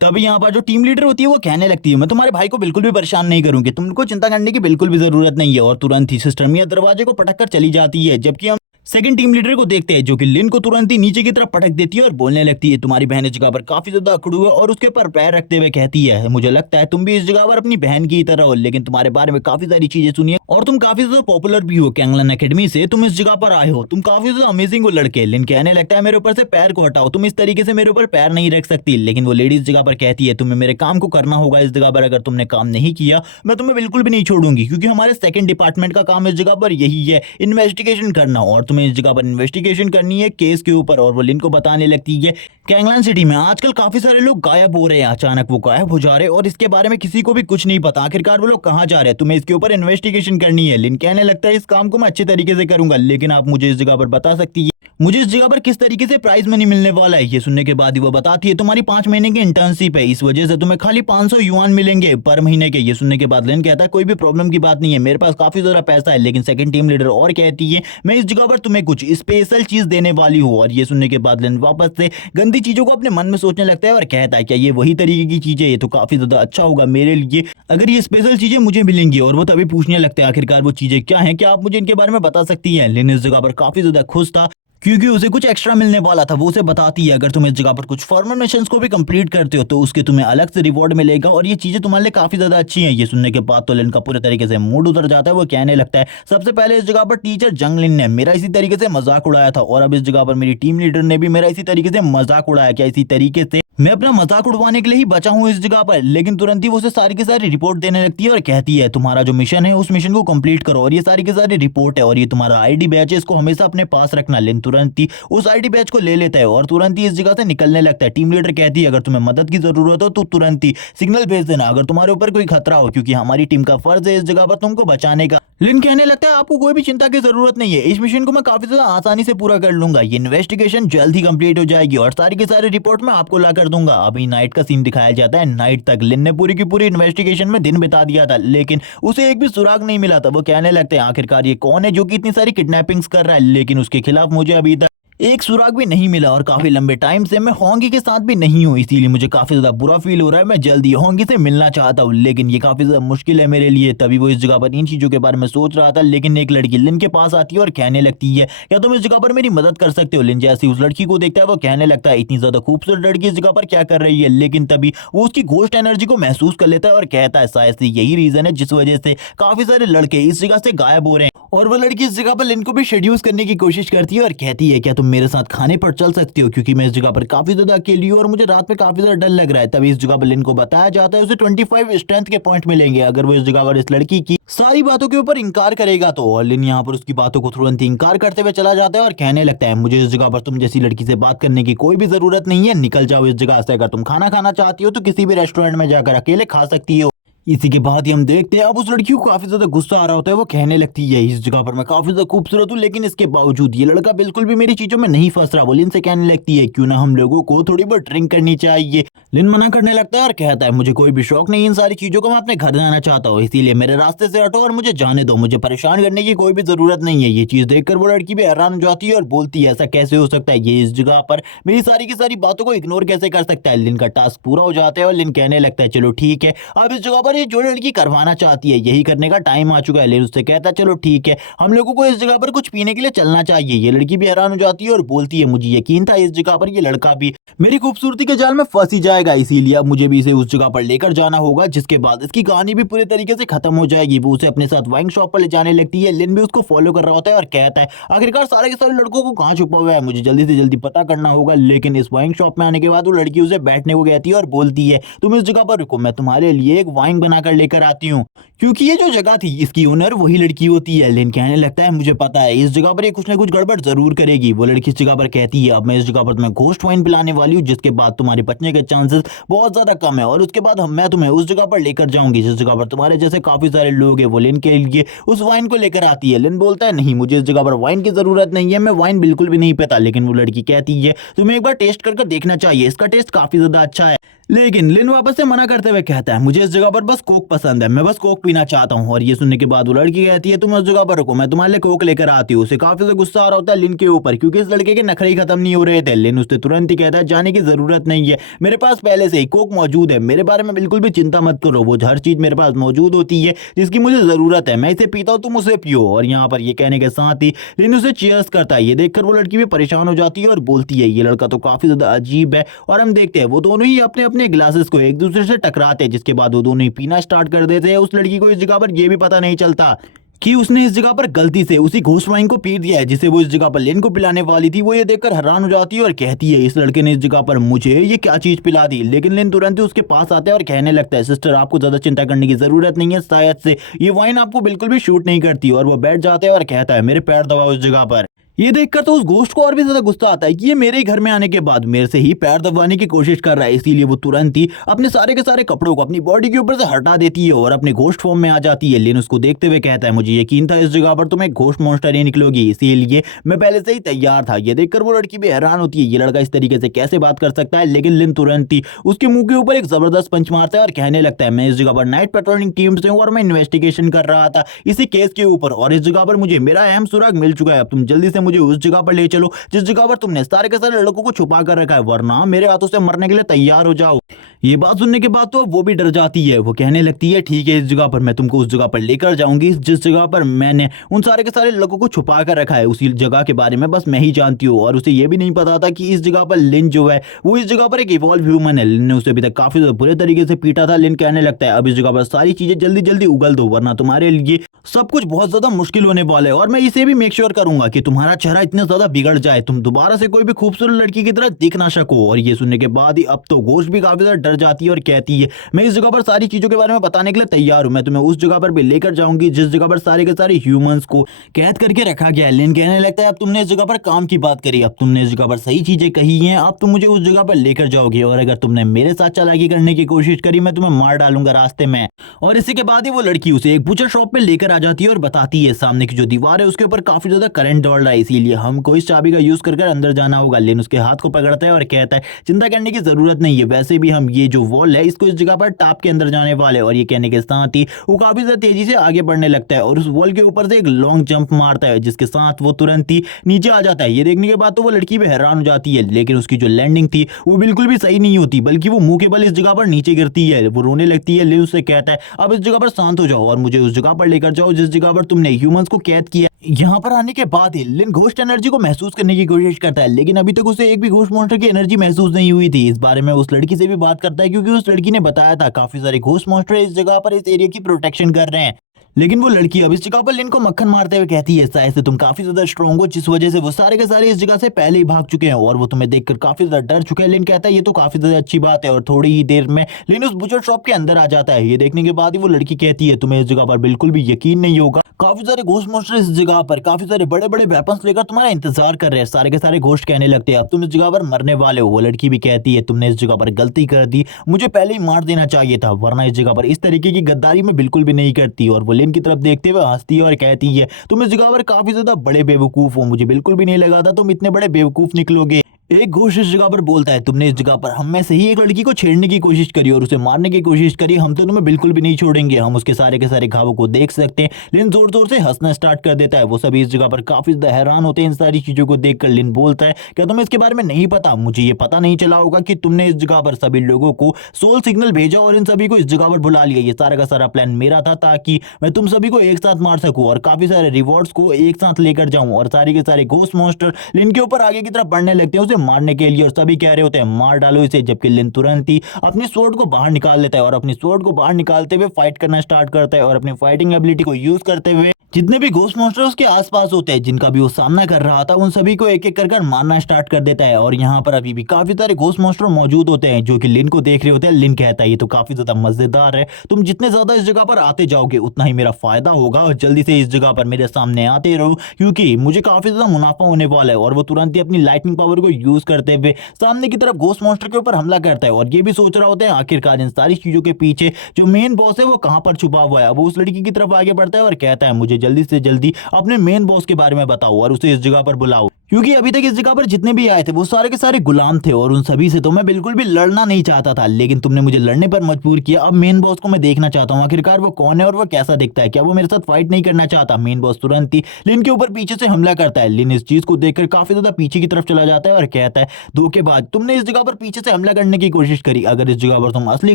तभी यहाँ पर जो टीम लीडर होती है वो कहने लगती है, मैं तुम्हारे भाई को बिल्कुल भी परेशान नहीं करूंगी, तुमको चिंता करने की बिल्कुल भी जरूरत नहीं है। और तुरंत ही सिस्टर मिया दरवाजे को पटक कर चली जाती है। जबकि हम सेकंड टीम लीडर को देखते हैं जो कि लिन को तुरंत ही नीचे की तरफ पटक देती है और बोलने लगती है, तुम्हारी बहन इस जगह पर काफी ज्यादा अकड़ू है, और उसके ऊपर पैर रखते हुए कहती है, मुझे लगता है तुम भी इस जगह पर अपनी बहन की तरह हो, लेकिन तुम्हारे बारे में काफी सारी चीजें सुनी है और तुम काफी ज्यादा पॉपुलर भी हो कैंगलन एकेडमी से, तुम इस जगह पर आए हो, तुम काफी ज्यादा अमेजिंग हो लड़के। लिन कहने लगता है, मेरे ऊपर से पैर को हटाओ, तुम इस तरीके से मेरे ऊपर पैर नहीं रख सकती। लेकिन वो लेडी इस जगह पर कहती है, तुम्हें मेरे काम को करना होगा इस जगह पर, अगर तुमने काम नहीं किया मैं तुम्हें बिल्कुल भी नहीं छोड़ूंगी, क्योंकि हमारे सेकंड डिपार्टमेंट का काम इस जगह पर यही है, इन्वेस्टिगेशन करना, और तुम्हें इस जगह पर इन्वेस्टिगेशन करनी है केस के ऊपर। और वो लिन को बताने लगती है, कैंगलन सिटी में आजकल काफी सारे लोग गायब हो रहे हैं, अचानक वो गायब हो जा रहे हैं और इसके बारे में किसी को भी कुछ नहीं पता, आखिरकार वो लोग कहाँ जा रहे हैं, तुम्हें इसके ऊपर इन्वेस्टिगेशन करनी है। लिन कहने लगता है, इस काम को मैं अच्छे तरीके से करूंगा, लेकिन आप मुझे इस जगह पर बता सकती है मुझे इस जगह पर किस तरीके से प्राइज मनी मिलने वाला है। ये सुनने के बाद ही वो बताती है, तुम्हारी 5 महीने की इंटर्नशिप है, इस वजह से तुम्हें खाली 500 युआन मिलेंगे पर महीने के। ये सुनने के बाद लिन कहता है, कोई भी प्रॉब्लम की बात नहीं है, मेरे पास काफी ज्यादा पैसा है। लेकिन सेकंड टीम लीडर और कहती है, मैं इस जगह पर तुम्हें कुछ स्पेशल चीज देने वाली हूँ। और ये सुनने के बाद लिन वापस से गंदी चीजों को अपने मन में सोचने लगता है और कहता है, क्या ये वही तरीके की चीजें, ये तो काफी ज्यादा अच्छा होगा मेरे लिए अगर ये स्पेशल चीजें मुझे मिलेंगी। और वो तभी पूछने लगता है, आखिरकार वो चीजें क्या हैं, क्या आप मुझे इनके बारे में बता सकती हैं। लिन इस जगह पर काफी ज्यादा खुश था क्योंकि उसे कुछ एक्स्ट्रा मिलने वाला था। वो उसे बताती है, अगर तुम इस जगह पर कुछ फॉर्मल मिशंस को भी कंप्लीट करते हो तो उसके तुम्हें अलग से रिवॉर्ड मिलेगा और ये चीजें तुम्हारे लिए काफी ज्यादा अच्छी हैं। ये सुनने के बाद तो लिन का पूरे तरीके से मूड उतर जाता है। वो कहने लगता है, सबसे पहले इस जगह पर टीचर जंग लिन ने मेरा इसी तरीके से मजाक उड़ाया था, और अब इस जगह पर मेरी टीम लीडर ने भी मेरा इसी तरीके से मजाक उड़ाया। क्या इसी तरीके से मैं अपना मजाक उड़वाने के लिए ही बचा हूँ इस जगह पर। लेकिन तुरंत ही वो उसे सारी की सारी रिपोर्ट देने लगती है और कहती है, तुम्हारा जो मिशन है उस मिशन को कंप्लीट करो, और ये सारी की सारी रिपोर्ट है और ये तुम्हारा आईडी बैच है, इसको हमेशा अपने पास रखना। लेकिन तुरंत ही उस आईडी बैच को ले लेता है और तुरंत ही इस जगह से निकलने लगता है। टीम लीडर कहती है, अगर तुम्हें मदद की जरूरत हो तो तुरंत ही सिग्नल भेज देना, अगर तुम्हारे ऊपर कोई खतरा हो, क्योंकि हमारी टीम का फर्ज है इस जगह पर तुमको बचाने का। लिन कहने लगता है, आपको कोई भी चिंता की जरूरत नहीं है, इस मिशन को मैं काफी ज्यादा आसानी से पूरा कर लूंगा, ये इन्वेस्टिगेशन जल्द ही कंप्लीट हो जाएगी और सारी की सारी रिपोर्ट मैं आपको ला कर दूंगा। अभी नाइट का सीन दिखाया जाता है। नाइट तक लिन ने पूरी की पूरी इन्वेस्टिगेशन में दिन बिता दिया था, लेकिन उसे एक भी सुराग नहीं मिला था। वो कहने लगते हैं, आखिरकार ये कौन है जो कि इतनी सारी किडनैपिंग्स कर रहा है, लेकिन उसके खिलाफ मुझे अभी तक एक सुराग भी नहीं मिला और काफी लंबे टाइम से मैं होंगी के साथ भी नहीं हूँ, इसीलिए मुझे काफी ज्यादा बुरा फील हो रहा है। मैं जल्दी होंगी से मिलना चाहता हूँ, लेकिन ये काफी ज्यादा मुश्किल है मेरे लिए। तभी वो इस जगह पर इन चीजों के बारे में सोच रहा था, लेकिन एक लड़की लिन के पास आती है और कहने लगती है, क्या तुम इस जगह पर मेरी मदद कर सकते हो। लिन जैसे उस लड़की को देखता है वो कहने लगता है, इतनी ज्यादा खूबसूरत लड़की इस जगह पर क्या कर रही है। लेकिन तभी वो उसकी घोस्ट एनर्जी को महसूस कर लेता है और कहता है, शायद से यही रीजन है जिस वजह से काफी सारे लड़के इस जगह से गायब हो रहे हैं। और वो लड़की इस जगह पर लिन को भी शेड्यूस करने की कोशिश करती है और कहती है, क्या तुम मेरे साथ खाने पर चल सकते हो, क्योंकि मैं इस जगह पर काफी ज्यादा अकेली हूँ और मुझे रात में काफी ज्यादा डर लग रहा है। तभी इस जगह पर लिन को बताया जाता है, उसे 25 स्ट्रेंथ के पॉइंट मिलेंगे अगर वो इस जगह पर इस लड़की की सारी बातों के ऊपर इंकार करेगा तो। और लिन यहाँ पर उसकी बातों को तुरंत इंकार करते हुए चला जाता है और कहने लगता है, मुझे इस जगह पर तुम जैसी लड़की से बात करने की कोई भी जरूरत नहीं है, निकल जाओ इस जगह से। अगर तुम खाना खाना चाहती हो तो किसी भी रेस्टोरेंट में जाकर अकेले खा सकती हो। इसी के बाद ही हम देखते हैं अब उस लड़की को काफी ज्यादा गुस्सा आ रहा होता है। वो कहने लगती है, इस जगह पर मैं काफी ज्यादा खूबसूरत हूँ, लेकिन इसके बावजूद ये लड़का बिल्कुल भी मेरी चीजों में नहीं फंस रहा। वो लिन से कहने लगती है, क्यों ना हम लोगों को थोड़ी बहुत ड्रिंक करनी चाहिए। लिन मना करने लगता है और कहता है, मुझे कोई भी शौक नहीं इन सारी चीजों को, मैं अपने घर जाना चाहता हूँ, इसीलिए मेरे रास्ते से हटो और मुझे जाने दो, मुझे परेशान करने की कोई भी जरूरत नहीं है। ये चीज देखकर वो लड़की भी हैरान हो जाती है और बोलती है, ऐसा कैसे हो सकता है, ये इस जगह पर मेरी सारी की सारी बातों को इग्नोर कैसे कर सकता है। लिन का टास्क पूरा हो जाता है और लिन कहने लगता है, चलो ठीक है, अब इस जगह पर ये जो लड़की करवाना चाहती है यही करने का टाइम आ चुका है। लिन उससे कहता है, चलो ठीक है, हम लोगों को इस जगह पर कुछ पीने के लिए चलना चाहिए। ये लड़की भी हैरान हो जाती है और बोलती है, मुझे यकीन था इस जगह पर ये लड़का भी मेरी खूबसूरती के जाल में फंस ही जाएगा, इसीलिए अब मुझे भी इसे उस जगह पर लेकर जाना होगा, जिसके बाद इसकी कहानी भी पूरे तरीके से खत्म हो जाएगी। वो उसे अपने साथ वाइन शॉप पर ले जाने लगती है। लिन भी उसको फॉलो कर रहा होता है और कहता है, आखिरकार सारे के सारे लड़कों को कहाँ छुपा हुआ है, मुझे जल्दी से जल्दी पता करना होगा। लेकिन इस वाइन शॉप में आने के बाद वो लड़की उसे बैठने को कहती है और बोलती है, तुम इस जगह पर रुको, मैं तुम्हारे लिए एक वाइन बनाकर लेकर आती हूँ, क्योंकि ये जो जगह थी इसकी ओनर वही लड़की होती है। लिन कहने लगता है, मुझे पता है इस जगह पर ये कुछ ना कुछ गड़बड़ जरूर करेगी। वो लड़की इस जगह पर कहती है, अब मैं इस जगह पर तुम्हें घोस्ट वाइन पिलाने वाली हूँ, जिसके बाद तुम्हारे बचने के चांसेस बहुत ज्यादा कम है, और उसके बाद मैं तुम्हें उस जगह पर लेकर जाऊंगी जिस जगह पर तुम्हारे जैसे काफी सारे लोग हैं। वो लिन के लिए उस वाइन को लेकर आती है। लिन बोलता है, नहीं, मुझे इस जगह पर वाइन की जरूरत नहीं है, मैं वाइन बिल्कुल भी नहीं पीता। लेकिन वो लड़की कहती है, तुम्हें एक बार टेस्ट करके देखना चाहिए, इसका टेस्ट काफी ज्यादा अच्छा है। लेकिन लिन वापस से मना करते हुए कहता है मुझे इस जगह पर बस कोक पसंद है, मैं बस कोक पीना चाहता हूँ। और ये सुनने के बाद वो लड़की कहती है तुम उस जगह पर रुको, मैं तुम्हारे लिए कोक लेकर आती हूँ। उसे काफी ज्यादा गुस्सा आ रहा होता है लिन के ऊपर, क्योंकि इस लड़के के नखरे ही खत्म नहीं हो रहे थे। लिन उससे तुरंत ही कहता है जाने की जरूरत नहीं है, मेरे पास पहले से ही कोक मौजूद है, मेरे बारे में बिल्कुल भी चिंता मत करो, वो हर चीज मेरे पास मौजूद होती है जिसकी मुझे जरूरत है, मैं इसे पीता हूँ तुम उसे पियो। और यहाँ पर ये कहने के साथ ही लिन उसे चीयर्स करता है। ये देखकर वो लड़की भी परेशान हो जाती है और बोलती है ये लड़का तो काफी ज्यादा अजीब है। और हम देखते हैं वो दोनों ही अपने अपने ग्लासेस को एक दूसरे से टकराते हैं, जिसके बाद वो दोनों ही पीना स्टार्ट कर देते हैं। उस लड़की को इस जगह पर यह भी पता नहीं चलता कि उसने इस जगह पर गलती से उसी घोस्ट वाइन को पी दिया है जिसे वो इस जगह पर लिन को पिलाने वाली थी। वो ये देखकर हैरान हो जाती है और कहती है इस लड़के ने इस जगह पर मुझे ये क्या चीज पिला दी। लेकिन लिन तुरंत ही उसके पास आता है और कहने लगता है सिस्टर आपको ज्यादा चिंता करने की जरूरत नहीं है, शायद से ये वाइन आपको बिल्कुल भी शूट नहीं करती। और वो बैठ जाते हैं और कहता है मेरे पैर दबाओ इस जगह पर। ये देखकर तो उस घोस्ट को और भी ज्यादा गुस्सा आता है कि ये मेरे ही घर में आने के बाद मेरे से ही पैर दबाने की कोशिश कर रहा है। इसीलिए वो तुरंत ही अपने सारे के सारे कपड़ों को अपनी बॉडी के ऊपर से हटा देती है और अपने घोस्ट फॉर्म में आ जाती है। लिन उसको देखते हुए कहता है मुझे यकीन था इस जगह पर तुम एक घोस्ट मॉन्स्टर ही निकलोगी, इसीलिए मैं पहले से ही तैयार था। ये देखकर वो लड़की भी हैरान होती है ये लड़का इस तरीके से कैसे बात कर सकता है। लेकिन लिन तुरंत ही उसके मुंह के ऊपर एक जबरदस्त पंच मारता है और कहने लगता है मैं इस जगह पर नाइट पेट्रोलिंग टीम से हूँ और मैं इन्वेस्टिगेशन कर रहा था इसी केस के ऊपर, और इस जगह पर मुझे मेरा अहम सुराग मिल चुका है। अब तुम जल्दी से मुझे उस जगह पर ले चलो जिस जगह पर तुमने सारे के सारे लड़कों को छुपा कर रखा है, वरना मेरे हाथों से मरने के लिए तैयार हो जाओ। ये बात सुनने के बाद तो वो भी डर जाती है। वो कहने लगती है ठीक है इस जगह पर मैं तुमको उस जगह पर लेकर जाऊंगी जिस जगह पर मैंने उन सारे के सारे लड़कों को छुपा कर रखा है, उसी जगह के बारे में बस मैं ही जानती हूँ। और उसे ये भी नहीं पता था कि इस जगह पर लिन जो है वो इस जगह पर एक इवॉल्व ह्यूमन है। लिन ने उसे अभी तक काफी ज्यादा बुरे तरीके से पीटा था। लिन कहने लगता है अब इस जगह पर सारी चीजें जल्दी जल्दी उगल दो, वरना तुम्हारे लिए सब कुछ बहुत ज्यादा मुश्किल होने वाला है। और मैं इसे भी मेक श्योर करूंगा कि तुम्हारा चेहरा इतना ज्यादा बिगड़ जाए तुम दोबारा से कोई भी खूबसूरत लड़की की तरह दिख ना सको। और ये सुनने के बाद ही अब तो घोस्ट भी काफी ज्यादा डर जाती है और कहती है मैं इस जगह पर सारी चीजों के बारे में बताने के लिए तैयार हूं, मैं तुम्हें उस जगह पर भी लेकर जाऊंगी जिस जगह पर सारे के सारे ह्यूमंस को कैद करके रखा गया है। लिन कहने लगता है अब तुमने इस जगह पर काम की बात करी, अब तुमने इस जगह पर सही चीजें कही हैं, अब तुम मुझे उस जगह पर लेकर जाओगे और अगर तुमने मेरे साथ चालाकी करने की कोशिश करी मैं तुम्हें मार डालूंगा रास्ते में। और इसी के बाद ही वो लड़की उसे एक बूचर शॉप पे लेकर आ जाती है और बताती है सामने की जो दीवार है उसके ऊपर काफी ज्यादा करंट दौड़ रहा है, इसीलिए हमको इस चाबी का यूज करके अंदर जाना होगा। लिन उसके हाथ को पकड़ता है और कहता है चिंता करने की जरूरत नहीं है, वैसे भी हम ये जो वॉल है इसको इस जगह पर टाप के अंदर जाने वाले। और ये कहने के साथ ही वो काफी ज्यादा तेजी से आगे बढ़ने लगता है और उस वॉल के ऊपर से एक लॉन्ग जंप मारता है जिसके साथ वो तुरंत ही नीचे आ जाता है। ये देखने के बाद तो वो लड़की भी हैरान हो जाती है, लेकिन उसकी जो लैंडिंग थी वो बिल्कुल भी सही नहीं होती, बल्कि वो मुंह के बल इस जगह पर नीचे गिरती है। वो रोने लगती है। लिन उससे कहता है अब इस जगह पर शांत हो जाओ और मुझे उस जगह पर लेकर जाओ जिस जगह पर तुमने ह्यूमंस को कैद किया। यहाँ पर आने के बाद ही लिन घोस्ट एनर्जी को महसूस करने की कोशिश करता है, लेकिन अभी तक उसे एक भी घोस्ट मॉन्स्टर की एनर्जी महसूस नहीं हुई थी। इस बारे में उस लड़की से भी बात करता है क्योंकि उस लड़की ने बताया था काफी सारे घोस्ट मॉन्स्टर इस जगह पर इस एरिया की प्रोटेक्शन कर रहे हैं। लेकिन वो लड़की अब इस जगह पर लिन को मक्खन मारते हुए कहती है शायद से तुम काफी ज्यादा स्ट्रांग हो जिस वजह से वो सारे के सारे इस जगह से पहले ही भाग चुके हैं और वो तुम्हें देखकर काफी ज्यादा डर चुके हैं। लिन कहता है ये तो काफी ज्यादा अच्छी बात है और थोड़ी ही देर में लिन उस बुचर शॉप के अंदर आ जाता है। ये देखने के बाद ही वो लड़की कहती है तुम्हें इस जगह पर बिल्कुल भी यकीन नहीं होगा, काफी सारे घोस्ट मॉन्स्टर इस जगह पर काफी सारे बड़े बड़े वेपन्स लेकर तुम्हारा इंतजार कर रहे हैं। सारे के सारे घोस्ट कहने लगते हैं अब तुम इस जगह पर मरने वाले हो। वो लड़की भी कहती है तुमने इस जगह पर गलती कर दी, मुझे पहले ही मार देना चाहिए था, वरना इस जगह पर इस तरीके की गद्दारी मैं बिल्कुल भी नहीं करती। और वो लिन की तरफ देखते हुए हंसती है और कहती है तुम इस जगह पर काफी ज्यादा बड़े बेवकूफ हो, मुझे बिल्कुल भी नहीं लगा था तुम इतने बड़े बेवकूफ निकलोगे। एक घोस्ट इस जगह पर बोलता है तुमने इस जगह पर हम में से ही एक लड़की को छेड़ने की कोशिश करी और उसे मारने की कोशिश करी, हम तो तुम्हें बिल्कुल भी नहीं छोड़ेंगे, हम उसके सारे के सारे घावों को देख सकते हैं। लिन जोर जोर से हंसना स्टार्ट कर देता है। वो सभी इस जगह पर काफी ज्यादा हैरान होते हैं इन सारी चीजों को देखकर। लिन बोलता है क्या तुम्हें इसके बारे में नहीं पता, मुझे ये पता नहीं चला होगा कि तुमने इस जगह पर सभी लोगों को सोल सिग्नल भेजा और इन सभी को इस जगह पर बुला लिया। ये सारा का सारा प्लान मेरा था ताकि मैं तुम सभी को एक साथ मार सकूं और काफी सारे रिवॉर्ड्स को एक साथ लेकर जाऊं। और सारे के सारे घोस्ट मॉन्स्टर लिन के ऊपर आगे की तरफ बढ़ने लगते हैं उसे मारने के लिए और सभी कह रहे होते हैं मार डालो इसे, जबकि लिन तुरंत ही अपनी स्वॉर्ड को बाहर निकाल लेता है और अपनी स्वॉर्ड को बाहर निकालते हुए फाइट करना स्टार्ट करता है और अपनी फाइटिंग एबिलिटी को यूज करते हुए जितने भी घोस्ट मॉन्स्टर उसके आसपास होते हैं जिनका भी वो सामना कर रहा था उन सभी को एक एक कर मारना स्टार्ट कर देता है। और यहाँ पर अभी भी काफी सारे घोस्ट मॉन्स्टर मौजूद होते हैं जो कि लिन को देख रहे होते हैं। लिन कहता है ये तो काफी ज्यादा मजेदार है, तुम जितने ज्यादा इस जगह पर आते जाओगे उतना ही मेरा फायदा होगा और जल्दी से इस जगह पर मेरे सामने आते रहो क्योंकि मुझे काफी ज्यादा मुनाफा होने वाला है। और वो तुरंत ही अपनी लाइटनिंग पावर को यूज करते हुए सामने की तरफ घोस्ट मॉन्स्टर के ऊपर हमला करता है और ये भी सोच रहा होता है आखिरकार इन सारी चीजों के पीछे जो मेन बॉस है वो कहां पर छुपा हुआ है। वो उस लड़की की तरफ आगे बढ़ता है और कहता है मुझे जल्दी से जल्दी अपने मेन बॉस के बारे में बताओ और उसे इस जगह पर बुलाओ। क्योंकि अभी तक इस जगह पर जितने भी आए थे वो सारे के सारे गुलाम थे और उन सभी से तो मैं बिल्कुल भी लड़ना नहीं चाहता था, लेकिन तुमने मुझे लड़ने पर मजबूर किया। अब मेन बॉस को मैं देखना चाहता हूँ आखिरकार वो कौन है और वो कैसा दिखता है। क्या वो मेरे साथ फाइट नहीं करना चाहता? मेन बॉस तुरंत ही लिन के ऊपर पीछे से हमला करता है। लिन इस चीज को देखकर काफी ज्यादा पीछे की तरफ चला जाता है और कहता है, धोखेबाज, तुमने इस जगह पर पीछे से हमला करने की कोशिश करी। अगर इस जगह पर तुम असली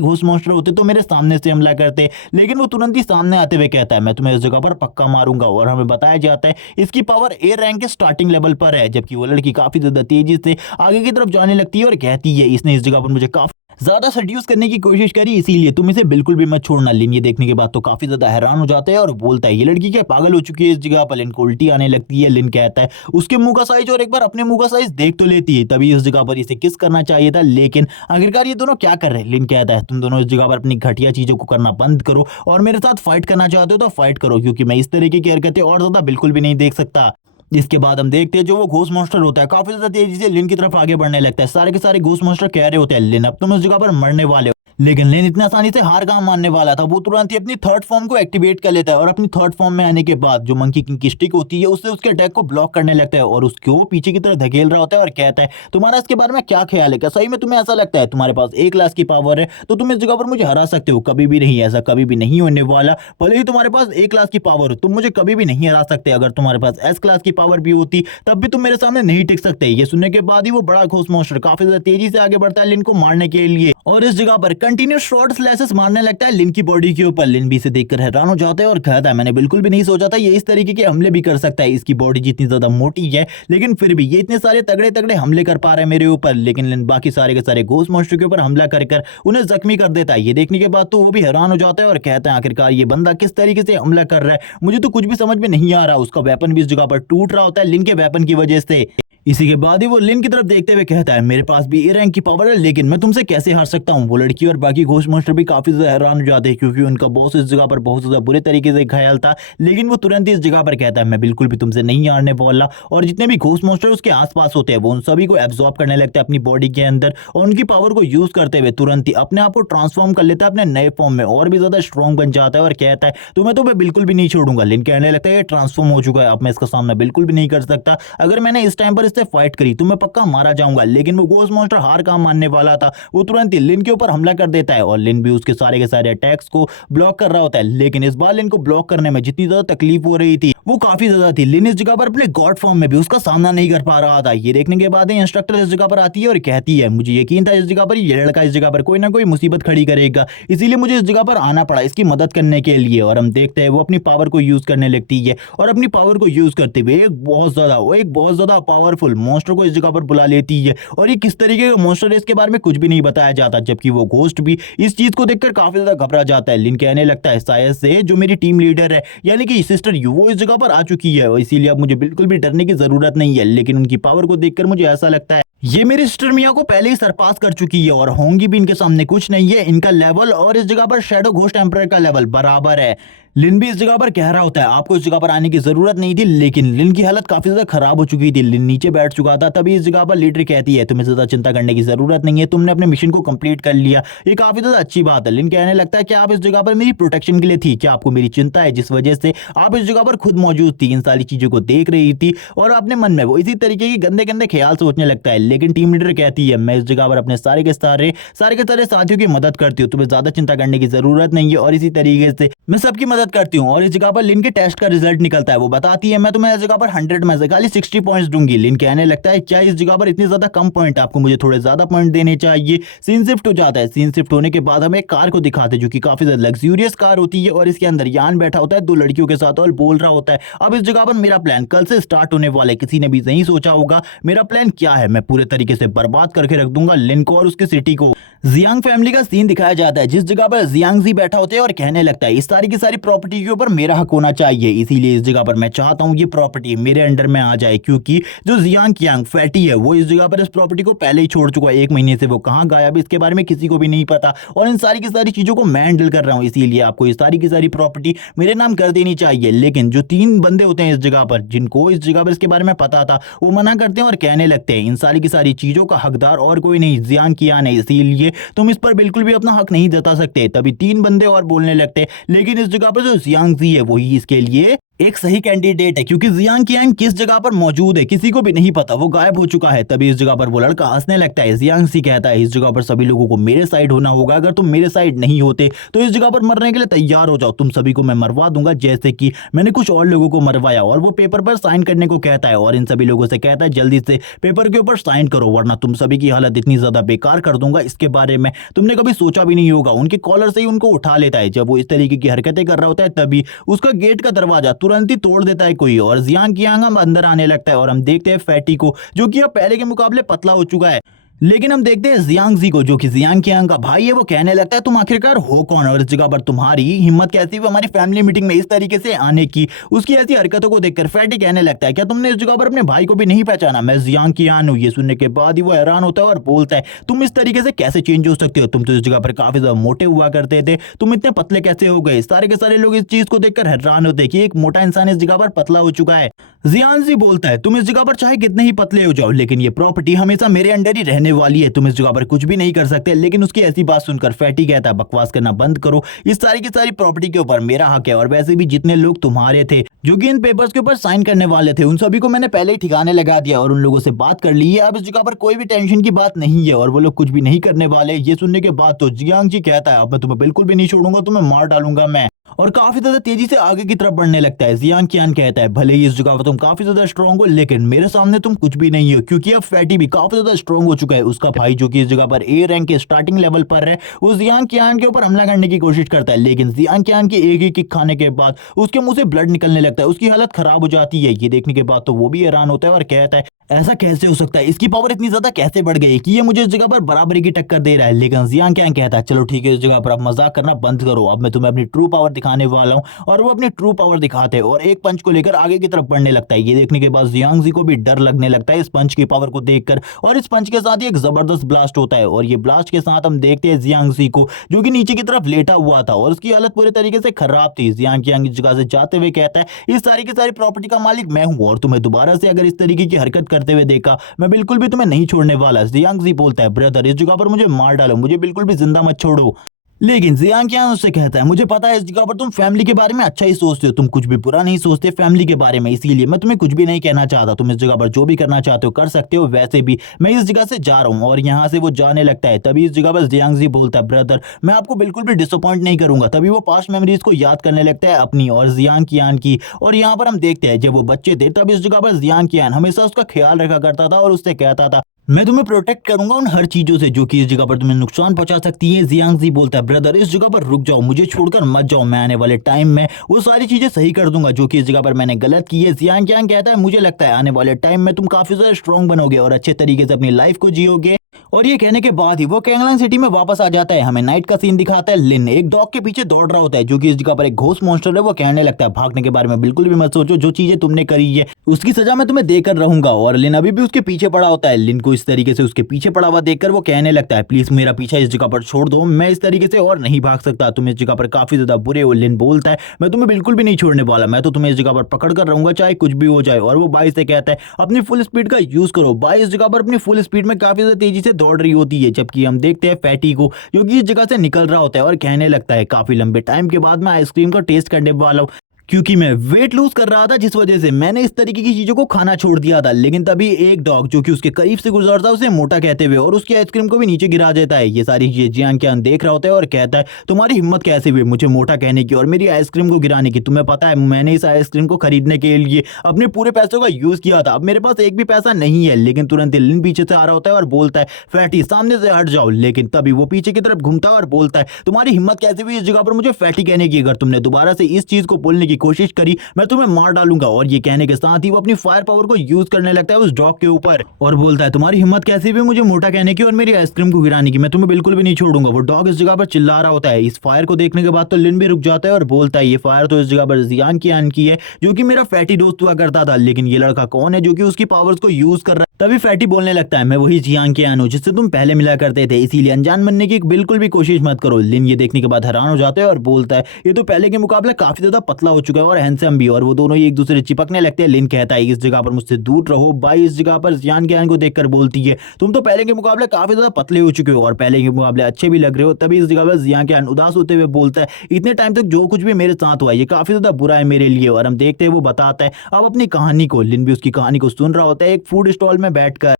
घोस्ट मॉन्स्टर होते तो मेरे सामने से हमला करते, लेकिन वो तुरंत ही सामने आते हुए कहता है, मैं तुम्हें इस जगह पर पक्का मारूंगा। और हमें बताया जाता है इसकी पावर ए रैंक के स्टार्टिंग लेवल पर है, जबकि वो लड़की काफी ज्यादा तेजी से आगे की तरफ जाने लगती है और कहती है, इसने इस जगह पर मुझे काफी ज्यादा सड्यूस करने की कोशिश करी, इसीलिए तुम इसे बिल्कुल भी मत छोड़ना। लिन ये देखने के बाद तो काफी ज्यादा हैरान हो जाता है और बोलता है, ये लड़की क्या पागल हो चुकी है इस जगह पर? लिन को उल्टी आने लगती है। लिन कहता है, उसके मुंह का साइज और एक बार अपने मुंह का साइज देख तो लेती है, तभी इस जगह पर इसे किस करना चाहिए था, लेकिन आखिरकार ये दोनों क्या कर रहे हैं? लिन कहता है, तुम दोनों इस जगह पर अपनी घटिया चीजों को करना बंद करो और मेरे साथ फाइट करना चाहते हो तो फाइट करो, क्योंकि मैं इस तरीके की हरकतें और ज्यादा बिल्कुल भी नहीं देख सकता। इसके बाद हम देखते हैं जो वो घोस्ट मॉन्स्टर होता है काफी ज्यादा तेजी से लिन की तरफ आगे बढ़ने लगता है। सारे के सारे घोस्ट मॉन्स्टर कह रहे होते हैं, लिन अब तुम इस जगह पर मरने वाले हो। लेकिन लिन इतनी आसानी से हार कहां मानने वाला था। वो तुरंत ही अपनी थर्ड फॉर्म को एक्टिवेट कर लेता है और अपनी थर्ड फॉर्म में आने के बाद जो मंकी किंग की स्टिक होती है उससे उसके अटैक को ब्लॉक करने लगता है और उसको पीछे की तरफ धकेल रहा होता है और कहता है, तुम्हारा इसके बारे में क्या ख्याल है? क्या सही में तुम्हें ऐसा लगता है तुम्हारे पास एक क्लास की पावर है तो तुम इस जगह पर मुझे हरा सकते हो? कभी भी नहीं, ऐसा कभी भी नहीं होने वाला। भले ही तुम्हारे पास एक क्लास की पावर हो, तुम मुझे कभी भी नहीं हरा सकते। अगर तुम्हारे पास एस क्लास की पावर भी होती तब भी तुम मेरे सामने नहीं टिक सकते। ये सुनने के बाद ही वो बड़ा घोस्ट मॉन्स्टर काफी ज्यादा तेजी से आगे बढ़ता है लिन को मारने के लिए और इस जगह पर कंटिन्यूस शॉर्ट स्लैशेस मारने लगता है लिन की बॉडी के ऊपर। लिन भी इसे देखकर हैरान हो जाता है और कहता है, मैंने बिल्कुल भी नहीं सोचा था ये इस तरीके के हमले भी कर सकता है। इसकी बॉडी जितनी ज्यादा मोटी है लेकिन फिर भी ये इतने सारे तगड़े तगड़े हमले कर पा रहे हैं मेरे ऊपर। लेकिन लिन बाकी सारे के सारे घोस्ट मॉन्स्टर के ऊपर हमला कर उन्हें जख्मी कर देता है। ये देखने के बाद तो वो भी हैरान हो जाता है और कहता है, आखिरकार ये बंदा किस तरीके से हमला कर रहा है, मुझे तो कुछ भी समझ में नहीं आ रहा। उसका वेपन भी इस जगह पर टूट रहा होता है लिन के वेपन की वजह से। इसी के बाद ही वो लिन की तरफ देखते हुए कहता है, मेरे पास भी ए रैंक की पावर है लेकिन मैं तुमसे कैसे हार सकता हूँ? वो लड़की और बाकी घोस्ट मॉन्स्टर भी काफी ज्यादा हैरान हो जाते हैं क्योंकि उनका बॉस इस जगह पर बहुत ज्यादा बुरे तरीके से घायल था। लेकिन वो तुरंत ही इस जगह पर कहता है, मैं बिल्कुल भी तुमसे नहीं हारने वाला। और जितने भी घोस्ट मॉन्स्टर उसके आसपास होते हैं वो उन सभी को एब्जॉर्ब करने लगते हैं अपनी बॉडी के अंदर और उनकी पावर को यूज करते हुए तुरंत ही अपने आप को ट्रांसफॉर्म कर लेता है अपने नए फॉर्म में और भी ज्यादा स्ट्रॉन्ग बन जाता है और कहता है, तो मैं तुम्हें बिल्कुल भी नहीं छोड़ूंगा। लिन कहने लगता है, ये ट्रांसफॉर्म हो चुका है, अब मैं इसका सामना बिल्कुल भी नहीं कर सकता। अगर मैंने इस टाइम पर इससे फाइट करी तो मैं पक्का मारा जाऊंगा। लेकिन वो घोस्ट मॉन्स्टर हार कहां मानने वाला था, वो तुरंत ही लिन के ऊपर हमला कर देता है और लिन भी उसके सारे के सारे अटैक्स को ब्लॉक कर रहा होता है। लेकिन इस बार लिन को ब्लॉक करने में जितनी ज्यादा तकलीफ हो रही थी वो काफी ज्यादा थी। लिन इस जगह पर अपने गॉड फॉर्म में भी उसका सामना नहीं कर पा रहा था। ये देखने के बाद इंस्ट्रक्टर इस जगह पर आती है और कहती है, मुझे यकीन था इस जगह पर ये लड़का इस जगह पर कोई ना कोई मुसीबत खड़ी करेगा, इसीलिए मुझे इस जगह पर आना पड़ा इसकी मदद करने के लिए। और हम देखते हैं वो अपनी पावर को यूज करने लगती है और अपनी पावर को यूज करते हुए एक बहुत ज्यादा पावरफुल मॉन्स्टर को इस जगह पर बुला लेती है। और ये किस तरीके का मॉन्स्टर है इसके बारे में कुछ भी नहीं बताया जाता, जबकि वो घोस्ट भी इस चीज को देखकर काफी ज्यादा घबरा जाता है। लिन कहने लगता है, शायद से जो मेरी टीम लीडर है यानी कि सिस्टर यू वो इस जगह पर आ चुकी है, इसीलिए अब मुझे बिल्कुल भी डरने की जरूरत नहीं है। लेकिन उनकी पावर को देखकर मुझे ऐसा लगता है ये मेरी सिस्टर मिया को पहले ही सरपास कर चुकी है और होंगी भी इनके सामने कुछ नहीं है। इनका लेवल और इस जगह पर शैडो घोस्ट एम्परर का लेवल बराबर है। लिन भी इस जगह पर कह रहा होता है, आपको इस जगह पर आने की जरूरत नहीं थी। लेकिन लिन की हालत काफी ज्यादा खराब हो चुकी थी, लिन नीचे बैठ चुका था। तभी इस जगह पर लीडर कहती है, तुम्हें ज्यादा चिंता करने की जरूरत नहीं है, तुमने अपने मिशन को कंप्लीट कर लिया, ये काफी ज्यादा अच्छी बात है। लिन कहने लगता है कि आप इस जगह पर मेरी प्रोटेक्शन के लिए थी, क्या आपको मेरी चिंता है जिस वजह से आप इस जगह पर खुद मौजूद थी, इन सारी चीजों को देख रही थी और अपने मन में वो इसी तरीके की गंदे गंदे ख्याल सोचने लगता है। लेकिन टीम लीडर कहती है, मैं इस जगह पर अपने सारे के सारे साथियों की मदद करती हूँ, तुम्हें ज्यादा चिंता करने की जरूरत नहीं है और इसी तरीके से मैं सबकी मदद करती हूँ। और इस जगह पर लिन के टेस्ट का रिजल्ट निकलता है, वो बताती है मैं तुम्हें इस जगह पर 100 में से खाली 60 पॉइंट्स दूंगी। लिन कहने लगता है, क्या इस जगह पर इतनी ज्यादा कम पॉइंट, आपको मुझे थोड़े ज्यादा पॉइंट देने चाहिए। सीन शिफ्ट हो जाता है, सीन शिफ्ट होने के बाद हमें एक कार को दिखाते हैं जो कि काफी ज्यादा लग्जूरियस कार होती है और इसके अंदर यान बैठा होता है दो लड़कियों के साथ और बोल रहा होता है, अब इस जगह पर मेरा प्लान कल से स्टार्ट होने वाला है, किसी ने भी नहीं सोचा होगा मेरा प्लान क्या है, मैं पूरे तरीके से बर्बाद करके रख दूंगा लिन को और उसकी सिटी को। जियांग फैमिली का सीन दिखाया जाता है जिस जगह पर जियांग जी बैठा होते हैं और कहने लगता है, इस सारी की सारी प्रॉपर्टी के ऊपर मेरा हक होना चाहिए, इसीलिए इस जगह पर मैं चाहता हूं ये प्रॉपर्टी मेरे अंडर में आ जाए। क्योंकि जो जियांग कियांग फैटी है वो इस जगह पर इस प्रॉपर्टी को पहले ही छोड़ चुका है, 1 महीने से वो कहां गायब है इसके बारे में किसी को भी नहीं पता और इन सारी की सारी चीजों को मैं हैंडल कर रहा हूं, इसीलिए आपको इस सारी की सारी प्रॉपर्टी मेरे नाम कर देनी चाहिए। लेकिन जो 3 बंदे होते हैं इस जगह पर जिनको इस जगह पर इसके बारे में पता था वो मना करते हैं और कहने लगते हैं, इन सारी की सारी चीजों का हकदार और कोई नहीं, जियांग कियांग है, इसीलिए तुम इस पर बिल्कुल भी अपना हक नहीं जता सकते। तभी 3 बंदे और बोलने लगते, लेकिन इस जगह पर जो जियांग जी है वही इसके लिए एक सही कैंडिडेट है क्योंकि जियांग कियांग किस जगह पर मौजूद है किसी को भी नहीं पता, वो गायब हो चुका है। तभी इस जगह पर वो लड़का हंसने लगता है। जियांग सी कहता है इस जगह पर सभी लोगों को मेरे साइड होना होगा, अगर तुम मेरे साइड नहीं होते तो इस जगह पर मरने के लिए तैयार हो जाओ, तुम सभी को मैं मरवा दूंगा जैसे कि मैंने कुछ और लोगों को मरवाया। और वो पेपर पर साइन करने को कहता है और इन सभी लोगों से कहता है जल्दी से पेपर के ऊपर साइन करो वरना तुम सभी की हालत इतनी ज्यादा बेकार कर दूंगा, इसके बारे में तुमने कभी सोचा भी नहीं होगा। उनके कॉलर से ही उनको उठा लेता है। जब वो इस तरीके की हरकतें कर रहा होता है तभी उसका गेट का दरवाजा तुरंत ही तोड़ देता है कोई, और जियांग कियांग हम अंदर आने लगता है और हम देखते हैं फैटी को जो कि अब पहले के मुकाबले पतला हो चुका है। लेकिन हम देखते हैं जियांग जी को जो कि जियांग कियांग का भाई है। वो कहने लगता है तुम आखिरकार हो कौन और इस जगह पर तुम्हारी हिम्मत कैसी हुई हमारी फैमिली मीटिंग में इस तरीके से आने की। उसकी ऐसी हरकतों को देखकर फैटी कहने लगता है क्या तुमने इस जगह पर अपने भाई को भी नहीं पहचाना, मैं जियांग कियांग हूं। ये सुनने के बाद ही वो हैरान होता है और बोलता है तुम इस तरीके से कैसे चेंज हो सकते हो, तुम तो इस जगह पर काफी ज्यादा मोटे हुआ करते थे, तुम इतने पतले कैसे हो गए। सारे के सारे लोग इस चीज को देखकर हैरान होते हैं कि एक मोटा इंसान इस जगह पर पतला हो चुका है। जियांग जी बोलता है तुम इस जगह पर चाहे कितने ही पतले हो जाओ लेकिन ये प्रॉपर्टी हमेशा मेरे अंडर ही रहने वाली है, तुम इस जगह पर कुछ भी नहीं कर सकते। लेकिन उसकी ऐसी बात सुनकर फैटी कहता है बकवास करना बंद करो, इस सारी की सारी प्रॉपर्टी के ऊपर मेरा हक है और वैसे भी जितने लोग तुम्हारे थे जो कि इन पेपर्स के ऊपर साइन करने वाले थे उन सभी को मैंने पहले ही ठिकाने लगा दिया और उन लोगों से बात कर ली है। अब इस जगह पर कोई भी टेंशन की बात नहीं है और वो लोग कुछ भी नहीं करने वाले। ये सुनने के बाद तो जियांग जी कहता है अब मैं तुम्हें बिल्कुल भी नहीं छोड़ूंगा, तुम्हें मार डालूंगा मैं, और काफी ज्यादा तेजी से आगे की तरफ बढ़ने लगता है। जियांग कियांग कहता है भले ही इस जगह पर तुम काफी ज्यादा स्ट्रांग हो लेकिन मेरे सामने तुम कुछ भी नहीं हो, क्योंकि अब फैटी भी काफी ज्यादा स्ट्रांग हो चुका है। उसका भाई जो कि इस जगह पर ए रैंक के स्टार्टिंग लेवल पर है वो जियांग कियांग के ऊपर हमला करने की कोशिश करता है, लेकिन जियांग कियांग की एक ही किक खाने के बाद उसके मुंह से ब्लड निकलने लगता है, उसकी हालत खराब हो जाती है। ये देखने के बाद तो वो भी हैरान होता है और कहता है ऐसा कैसे हो सकता है, इसकी पावर इतनी ज्यादा कैसे बढ़ गई कि ये मुझे इस जगह पर बराबरी की टक्कर दे रहा है। लेकिन जियांग कियांग कहता है चलो ठीक है इस जगह पर अब मजाक करना बंद करो, अब मैं तुम्हें अपनी ट्रू पावर दिखाने वाला हूं। और वो अपनी ट्रू पावर दिखाते हैं और एक पंच को लेकर आगे की तरफ बढ़ने लगता है। ये देखने के बाद जियांग जी को भी डर लगने लगता है इस पंच की पावर को देखकर, और इस पंच के साथ ही एक जबरदस्त ब्लास्ट होता है और ये ब्लास्ट के साथ हम देखते हैं जियांग जी को जो कि नीचे की तरफ लेटा हुआ था और उसकी हालत पूरे तरीके से खराब थी। जियांग कियांग इस जगह से जाते हुए कहता है इस सारी की सारी प्रॉपर्टी का मालिक मैं हूं और तुम्हें दोबारा से अगर इस तरीके की हरकत करते हुए देखा मैं बिल्कुल भी तुम्हें नहीं छोड़ने वाला। जियांग जी बोलता है ब्रदर इस जगह पर मुझे मार डालो, मुझे बिल्कुल भी जिंदा मत छोड़ो। लेकिन जियांग कियांग उससे कहता है मुझे पता है इस जगह पर तुम फैमिली के बारे में अच्छा ही सोचते हो, तुम कुछ भी बुरा नहीं सोचते फैमिली के बारे में, इसीलिए मैं तुम्हें कुछ भी नहीं कहना चाहता, तुम इस जगह पर जो भी करना चाहते हो कर सकते हो, वैसे भी मैं इस जगह से जा रहा हूँ। और यहाँ से वो जाने लगता है। तभी इस जगह पर जियांग जी बोलता है ब्रदर मैं आपको बिल्कुल भी डिसअपॉइंट नहीं करूंगा। तभी वो पास्ट मेमोरीज को याद करने लगता है अपनी और जियांग कियांग की। और यहाँ पर हम देखते हैं जब वो बच्चे थे तब इस जगह पर जियांग कियांग हमेशा उसका ख्याल रखा करता था और उससे कहता था मैं तुम्हें प्रोटेक्ट करूंगा उन हर चीजों से जो कि इस जगह पर तुम्हें नुकसान पहुंचा सकती है। जियांग जी बोलता है ब्रदर इस जगह पर रुक जाओ, मुझे छोड़कर मत जाओ, मैं आने वाले टाइम में वो सारी चीजें सही कर दूंगा जो कि इस जगह पर मैंने गलत की है। जियांग कियांग कहता है मुझे लगता है आने वाले टाइम में तुम काफी ज्यादा स्ट्रांग बनोगे और अच्छे तरीके से अपनी लाइफ को जियोगे। और ये कहने के बाद ही वो कैंगलांग सिटी में वापस आ जाता है। हमें नाइट का सीन दिखाता है। लिन एक डॉग के पीछे दौड़ रहा होता है जो कि इस जगह पर एक घोस्ट मॉन्स्टर है। वो कहने लगता है भागने के बारे में बिल्कुल भी मत सोचो, जो चीजें तुमने करी है उसकी सजा मैं तुम्हें देकर रहूंगा। और लिन अभी भी उसके पीछे पड़ा होता है। लिन को इस तरीके से उसके पीछे पड़ा हुआ देखकर वो कहने लगता है प्लीज मेरा पीछा इस जगह पर छोड़ दो, मैं इस तरीके से और नहीं भाग सकता, तुम इस जगह पर काफी ज्यादा बुरे हो। लिन बोलता है मैं तुम्हें बिल्कुल भी नहीं छोड़ने वाला, मैं तो तुम्हें इस जगह पर पकड़ कर रहूंगा चाहे कुछ भी हो जाए। और वो बाई से कहता है अपनी फुल स्पीड का यूज करो। बाई इस जगह पर अपनी फुल स्पीड में काफी ज्यादा तेजी से दौड़ रही होती है, जबकि हम देखते हैं फैटी को जो कि इस जगह से निकल रहा होता है और कहने लगता है काफी लंबे टाइम के बाद मैं आइसक्रीम का टेस्ट करने वाला हूँ, क्योंकि मैं वेट लूज कर रहा था जिस वजह से मैंने इस तरीके की चीजों को खाना छोड़ दिया था। लेकिन तभी एक डॉग जो कि उसके करीब से गुजरता है उसे मोटा कहते हुए और उसकी आइसक्रीम को भी नीचे गिरा देता है। ये सारी चीजें जियांग कियांग देख रहा होता है और कहता है तुम्हारी हिम्मत कैसे हुई मुझे मोटा कहने की और मेरी आइसक्रीम को गिराने की, तुम्हें पता है मैंने इस आइसक्रीम को खरीदने के लिए अपने पूरे पैसों का यूज किया था, अब मेरे पास एक भी पैसा नहीं है। लेकिन तुरंत लिन पीछे से आ रहा होता है और बोलता है फैटी सामने से हट जाओ। लेकिन तभी वो पीछे की तरफ घूमता है और बोलता है तुम्हारी हिम्मत कैसे हुई इस जगह पर मुझे फैटी कहने की, अगर तुमने दोबारा से इस चीज को बोलने की कोशिश करी मैं तुम्हें मार डालूंगा। और ये कहने के साथ ही वो अपनी फायर पावर को यूज करने लगता है उस डॉग के ऊपर और बोलता है तुम्हारी हिम्मत कैसे भी मुझे मोटा कहने की और मेरी आइसक्रीम को गिराने की, मैं तुम्हें बिल्कुल भी नहीं छोड़ूंगा। वो डॉग इस जगह पर चिल्ला रहा होता है। इस फायर को देखने के बाद तो लिन भी रुक जाता है और बोलता है ये फायर तो इस जगह पर जियांग कियांग की है जो कि मेरा फैटी दोस्त हुआ करता था, लेकिन ये लड़का कौन है जो कि उसकी पावर्स को यूज कर रहा है। तभी फैटी बोलने लगता है मैं वही जियांग कियांग हूं जिससे तुम पहले मिला करते थे, इसीलिए अनजान बनने की बिल्कुल भी कोशिश मत करो। लिन ये देखने के बाद हैरान हो जाता है और बोलता है ये तो पहले के मुकाबले काफी ज्यादा पतला हो चुका है और हैंडसम भी, और वो दोनों ही एक दूसरे से चिपकने लगते हैं। लिन कहता है इस जगह पर मुझसे दूर रहो। बाई इस जगह पर जियान ज्ञान को देखकर बोलती है तुम तो पहले के मुकाबले काफी ज्यादा पतले हो चुके हो और पहले के मुकाबले अच्छे भी लग रहे हो। तभी इस जगह पर जियान ज्ञान उदास होते हुए बोलता है इतने टाइम तक जो कुछ भी मेरे साथ हुआ ये काफी ज्यादा बुरा है मेरे लिए। और हम देखते हैं वो बताता है अब अपनी कहानी को। लिन भी उसकी कहानी को सुन रहा होता है एक फूड स्टॉल में बैठकर।